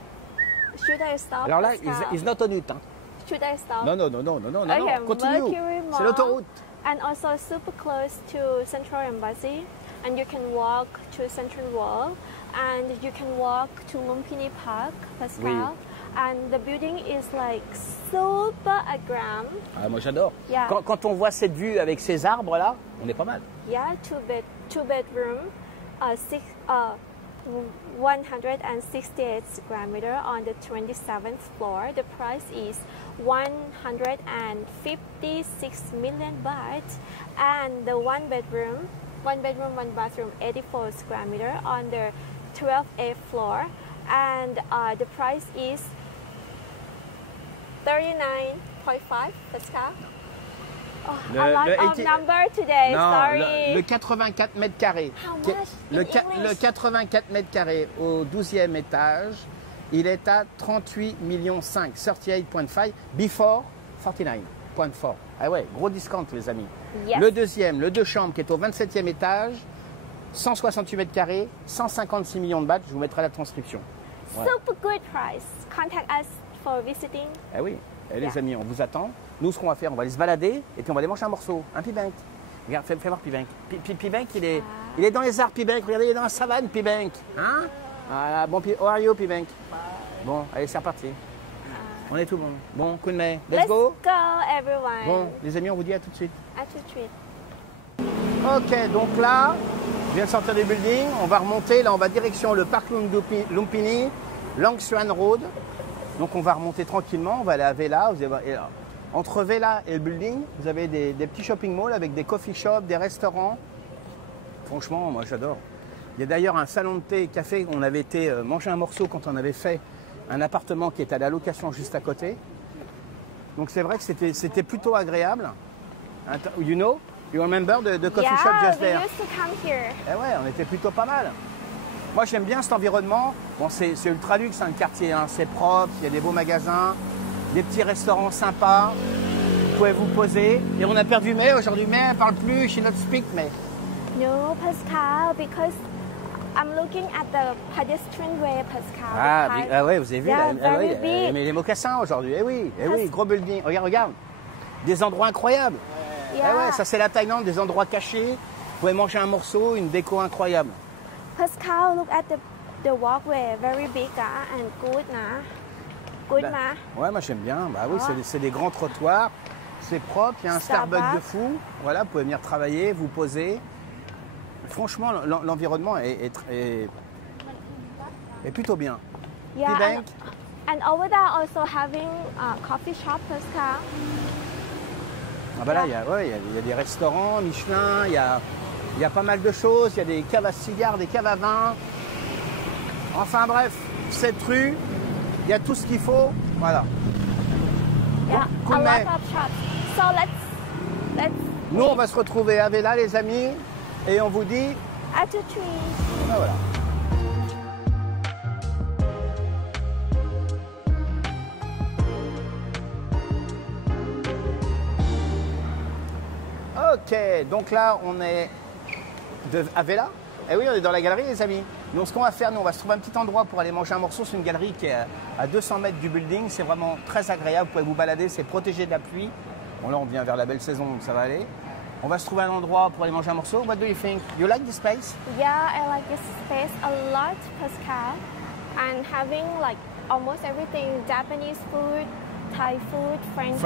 Should I stop? Alors là, Pascal? it's not on it. Hein. Should I stop? Non, non, non, non, non, non, non, Okay, non. Continue. Mercury Mall. C'est l'autoroute. And also super close to Central Embassy, and you can walk to Central Wall, and you can walk to Lumpini Park, Pascal. Oui. And the building is like super grand. Ah, moi, j'adore. Yeah. Quand on voit cette vue avec ces arbres-là, on est pas mal. Yeah, two bedroom, 168 square meter on the 27th floor. The price is 156 million baht, and the one bedroom, one bathroom, 84 square meter on the 12th floor, and the price is 39.5. Pascal. Oh, Le- a lot le of 80 number today. Non, Sorry. le 84 mètres carrés. How Qui- much Le, in ca- English? le 84 mètres carrés au 12e étage, il est à 38 millions 5, 38.5, before 49.4. Ah ouais, gros discount les amis. Yes. Le deuxième, le 2 chambres qui est au 27e étage, 168 mètres carrés, 156 millions de bahts, je vous mettrai la transcription. Voilà. Super good price. Contact us for visiting. Ah oui, les Yeah. amis, on vous attend. Nous, ce qu'on va faire, on va aller se balader et puis on va aller manger un morceau, un Pibank. Regarde, fais voir Pibank. Pibank, il est dans les arbres, Pibank. Regardez, il est dans la savane, Pibank. Hein? Voilà, bon, how are you, Pibank? Bon, allez, c'est reparti. On est tout bon. Bon, Kunmei, let's go. Go, everyone. Bon, les amis, on vous dit à tout de suite. À tout de suite. Ok, donc là, je viens de sortir du building. On va remonter. Là, on va direction le parc Lumpini, Lang Suan Road. Donc, on va remonter tranquillement. On va aller à Vela. Vous avez- et là, entre Vela et le building, vous avez des petits shopping malls avec des coffee shops, des restaurants. Franchement, moi, j'adore. Il y a d'ailleurs un salon de thé et café. On avait été manger un morceau quand on avait fait un appartement qui est à la location juste à côté. Donc, c'est vrai que c'était plutôt agréable. You remember the coffee shop Yeah, just we there? used to come here. Eh ouais, on était plutôt pas mal. Moi, j'aime bien cet environnement. Bon, c'est ultra luxe, hein, le quartier. Hein. C'est propre, il y a des beaux magasins, des petits restaurants sympas. Vous pouvez vous poser. Et on a perdu May aujourd'hui. May, elle parle plus, she not speak, mais. No, Pascal, because I'm looking at the pedestrian way, Pascal. Ah, The ouais, vous avez vu Yeah, là, very ouais, big. mais les mocassins aujourd'hui. Eh oui, gros building. Regarde. Des endroits incroyables. Yeah. Eh ouais, ça c'est la Thaïlande, des endroits cachés. Vous pouvez manger un morceau, une déco incroyable. Pascal, look at the walkway, very big and good, nah. Good, Ben, ma. ouais, moi j'aime bien. Bah oui, Ah. c'est des grands trottoirs, c'est propre, il y a un Starbucks de Starbucks. fou. Voilà, vous pouvez venir travailler, vous poser. Franchement, l'environnement est plutôt bien. Yeah, Pibank. and over there also having a coffee shop, Pascal. Ah bah là, il y a des restaurants, Michelin, il y a pas mal de choses, il y a des caves à cigares, des caves à vin. Enfin bref, cette rue, il y a tout ce qu'il faut. Voilà. Yeah, cool, a man. lot of shops. So let's Nous, on va se retrouver à Vela, les amis, et on vous dit, at the tree. ben voilà. Ok, donc là, on est à Vela. Eh oui, on est dans la galerie, les amis. Donc ce qu'on va faire, nous, on va se trouver un petit endroit pour aller manger un morceau. C'est une galerie qui est à 200 mètres du building. C'est vraiment très agréable. Vous pouvez vous balader, c'est protégé de la pluie. Bon, là, on vient vers la belle saison, donc ça va aller. On va se trouver un endroit pour aller manger un morceau. What do you think? You like this place? Yeah, I like this space a lot, Pascal. And having like almost everything, Japanese food, Thai food, French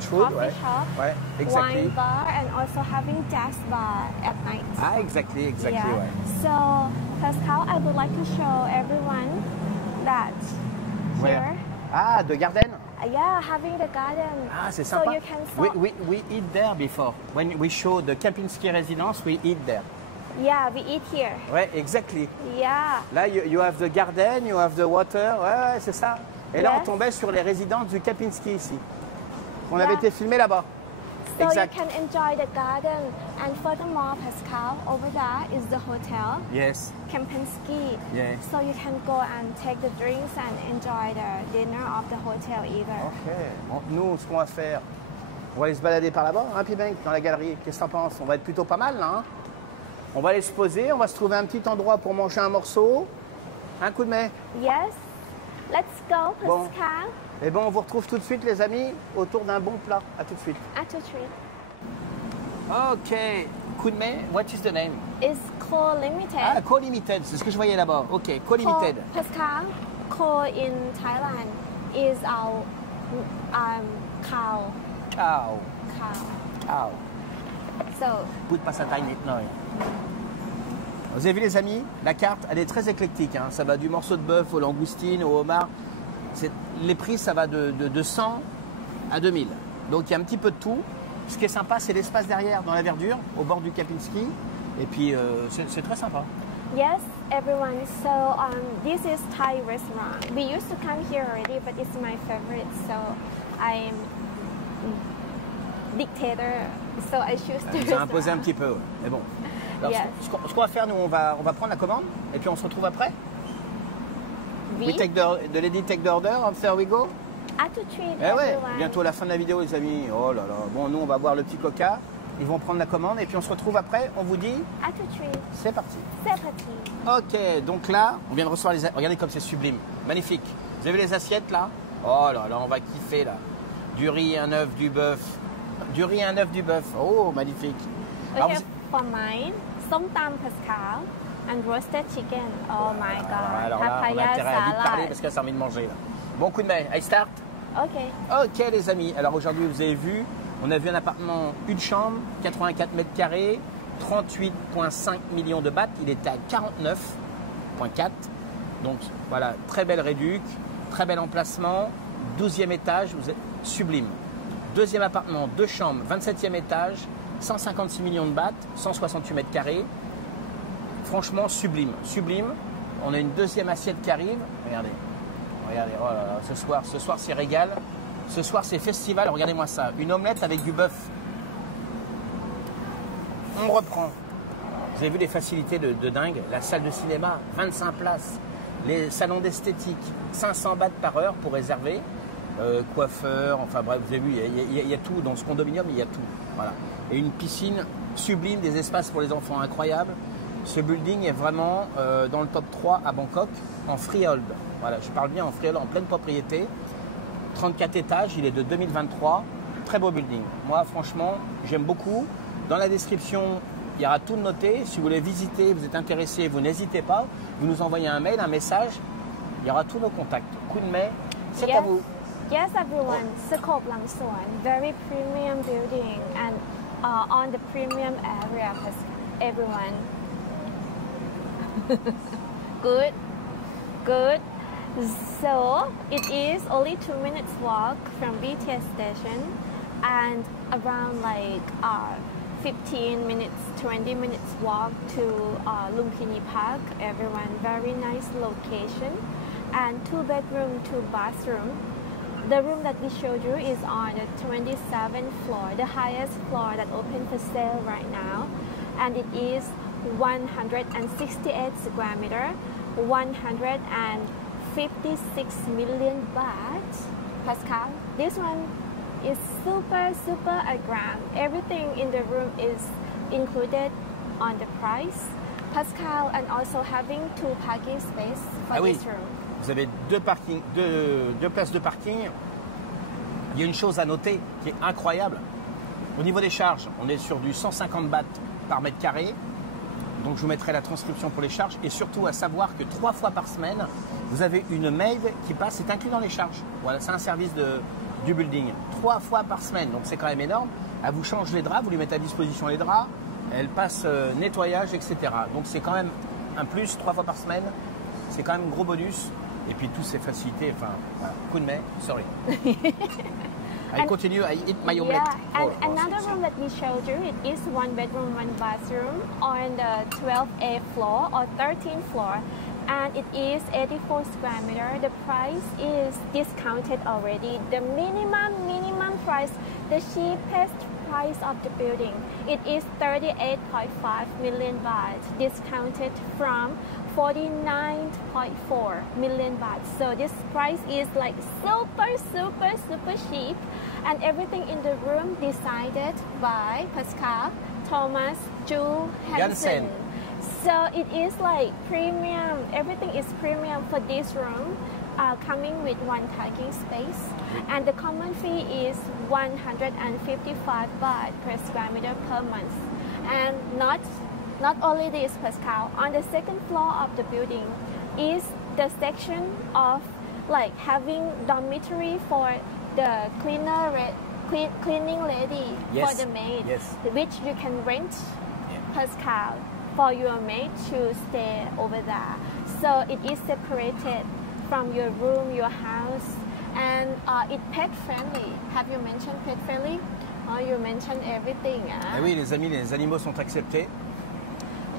food, ouais. coffee shop, Ouais, exactly. wine bar, and also having jazz bar at night. Ah, exactly, Yeah. ouais. So, Pascal, I would like to show everyone that Where? here, Ah, the garden? yeah, having the garden. Ah, c'est So sympa. you can We eat there before. When we show the Kempinski residence, we eat there. yeah, we eat here. Ouais, exactly. Yeah. Là, you have the garden, you have the water. Ouais, c'est ça. Et là, on Yes. tombait sur les résidences du Kempinski ici. On avait Yeah. été filmé là-bas. So Exact. you can enjoy the garden. And furthermore, Pascal, over there is the hotel, Yes. Kempinski. Yes. So you can go and take the drinks and enjoy the dinner of the hotel either. Ok. Bon, nous, ce qu'on va faire, on va aller se balader par là-bas, hein, Pibank, dans la galerie. Qu'est-ce que t'en penses? On va être plutôt pas mal, là. Hein, on va aller se poser, on va se trouver un petit endroit pour manger un morceau. Un coup de main. Yes. Let's go, Bon. Pascal. Et bon, on vous retrouve tout de suite, les amis, autour d'un bon plat. À tout de suite. At the tree. Ok. Coup de main, what is the name? It's co-limited. Ah, Co-Limited, c'est ce que je voyais là-bas. Ok, Co-Limited. Pascal, co in Thailand is our cow. Cow. Cow. Cow. Soพูดภาษาไทยนิดหน่อย. Vous avez vu les amis, la carte elle est très éclectique, hein. Ça va du morceau de bœuf au langoustine, au homard. Les prix ça va de 100 à 2000. Donc il y a un petit peu de tout. Ce qui est sympa c'est l'espace derrière dans la verdure, au bord du Kempinski. Et puis c'est très sympa. yes, everyone. So this is Thai restaurant. We used to come here already, but it's my favorite. So I'm dictator. So I choose Ça the nous a imposé un restaurant. petit peu, ouais. Mais bon. Alors, Yes. ce qu'on va faire, nous, on va prendre la commande et puis on se retrouve après. We take the lady take the order, after we go. At the tree, Eh ouais, everyone. bientôt la fin de la vidéo, les amis. Oh là là. Bon, nous, on va boire le petit coca. Ils vont prendre la commande et puis on se retrouve après. On vous dit, At the tree. c'est parti. C'est parti. Ok, donc là, on vient de recevoir les... Regardez comme c'est sublime. Magnifique. Vous avez vu les assiettes, là? Oh là là, on va kiffer, là. Du riz, un œuf, du bœuf. Du riz, un œuf, du bœuf. Oh, magnifique. Alors, Okay, for mine, som tam Pascal and roasted chicken. Oh my god. alors là, on a Papaya intérêt à vite parler salad. parce qu'elle a envie de manger, là. Bon coup de main. I start. Okay. Ok les amis, alors aujourd'hui vous avez vu, on a vu un appartement, une chambre, 84 mètres carrés, 38,5 millions de bahts, il était à 49,4. Donc voilà, très belle réduc, très bel emplacement, 12e étage, vous êtes sublime. Deuxième appartement, deux chambres, 27e étage, 156 millions de bahts, 168 mètres carrés. Franchement sublime, sublime. On a une deuxième assiette qui arrive, regardez. Regardez, oh là là, ce soir c'est régal. Ce soir c'est festival, regardez-moi ça. Une omelette avec du bœuf. On reprend. Vous avez vu les facilités de dingue. La salle de cinéma, 25 places. Les salons d'esthétique, 500 bahts par heure pour réserver. Coiffeur, enfin bref, vous avez vu, il y a tout. Dans ce condominium, il y a tout. Voilà. Et une piscine sublime, des espaces pour les enfants incroyables. Ce building est vraiment dans le top 3 à Bangkok, en freehold. Voilà, je parle bien en freehold, en pleine propriété. 34 étages, il est de 2023. Très beau building. Moi, franchement, j'aime beaucoup. Dans la description, il y aura tout noté. Si vous voulez visiter, vous êtes intéressé, vous n'hésitez pas. Vous nous envoyez un mail, un message. Il y aura tous nos contacts. Coup de main, c'est à vous. Yes, everyone. Sekop Lam Suan, very premium building and on the premium area, everyone. Good, good. So it is only 2 minutes walk from BTS station and around like 15 minutes, 20 minutes walk to Lumpini Park. Everyone, very nice location and 2-bedroom, 2-bathroom. The room that we showed you is on the 27th floor, the highest floor that open for sale right now, and it is 168 square meter, 156 million baht. Pascal, this one is super grand. Everything in the room is included on the price. Pascal, and also having 2 parking spaces for Ah oui. this room. Vous avez deux places de parking. Il y a une chose à noter qui est incroyable. Au niveau des charges, on est sur du 150 bahts par mètre carré. Donc je vous mettrai la transcription pour les charges. Et surtout à savoir que 3 fois par semaine, vous avez une maid qui passe, c'est inclus dans les charges. Voilà, c'est un service du building. 3 fois par semaine, donc c'est quand même énorme. Elle vous change les draps, vous lui mettez à disposition les draps. Elle passe nettoyage, etc. Donc c'est quand même un plus, 3 fois par semaine. C'est quand même un gros bonus. Et puis toutes ces facilités, enfin, voilà. Coup de main, sorry. I continue, I eat my omelette. Yeah, and another room that we showed you, it is 1 bedroom, 1 bathroom on the 12A floor or 13th floor. And it is 84 square meter. The price is discounted already. The minimum price, the cheapest price of the building, it is 38.5 million baht, discounted from 49.4 million baht. So this price is like super cheap, and everything in the room decided by Pascal Thomas Johansson. So it is like premium. Everything is premium for this room, coming with 1 parking space, and the common fee is 155 baht per square meter per month. And not only this, Pascal, on the 2nd floor of the building is the section of like having dormitory for the cleaning lady, Yes. for the maid, Yes. which you can rent, Pascal, for your maid to stay over there. So it is separated from your room, your house, and it's pet friendly. Have you mentioned pet friendly? Oh, you mentioned everything. Ah oui, les amis, les animaux sont acceptés.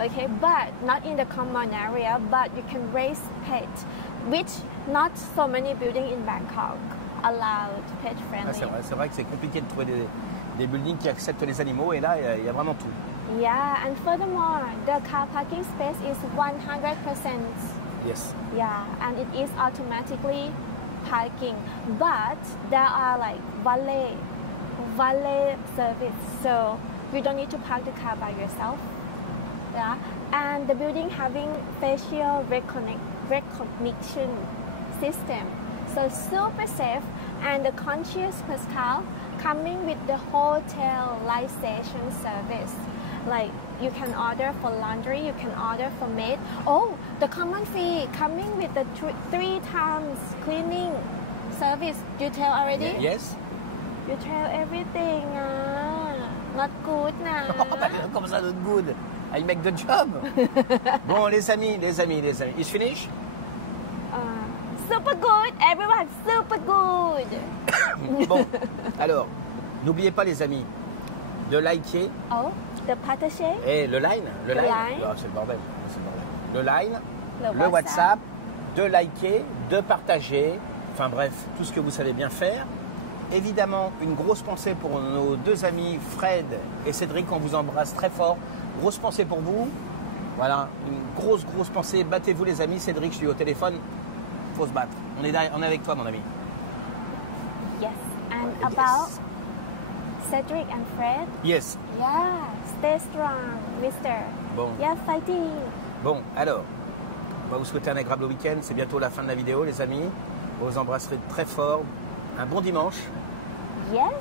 Okay, but not in the common area, but you can raise pet, which not so many buildings in Bangkok allowed pet friendly. Ah, c'est vrai que c'est compliqué de trouver des buildings qui acceptent les animaux, et là, il y a vraiment tout. Yeah, and furthermore, the car parking space is 100%. Yes. Yeah, and it is automatically parking, but there are like valet service, so you don't need to park the car by yourself. Yeah, and the building having facial recognition system, so super safe, and the concierge Pascal coming with the hotel light station service. Like you can order for laundry, you can order for maid. Oh, the common fee coming with the 3 times cleaning service. You tell already? Yes. You tell everything. Not good, nah. Comme ça, not good. I make the job. Bon, les amis. Is finished? Super good, everyone, super good. Bon, alors, n'oubliez pas, les amis, de liker. Oh, the partagé. Et le line. Oh, c'est le bordel. Le line, le WhatsApp, de liker, de partager. Enfin bref, tout ce que vous savez bien faire. Évidemment, une grosse pensée pour nos 2 amis Fred et Cédric. On vous embrasse très fort. Grosse pensée pour vous. Voilà, une grosse pensée. Battez-vous, les amis. Cédric, je suis au téléphone. Faut se battre. On est avec toi, mon ami. Yes, and Yes. about Cedric and Fred. Yes. Yeah, stay strong, mister. Bon. Yeah, fighting. Bon, alors, on va vous souhaiter un agréable week-end. C'est bientôt la fin de la vidéo, les amis. On vous embrasserai très fort. Un bon dimanche. Yes.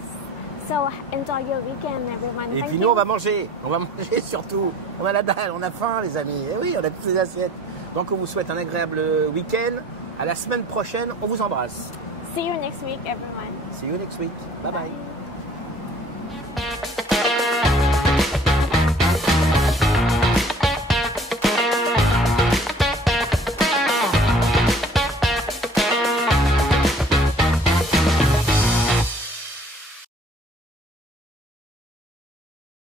So enjoy your weekend, everyone. Et Thank puis you. nous, on va manger. On va manger surtout. On a la dalle, on a faim, les amis. Et oui, on a toutes les assiettes. Donc, on vous souhaite un agréable week-end. À la semaine prochaine. On vous embrasse. See you next week, everyone. See you next week. Bye bye. Bye.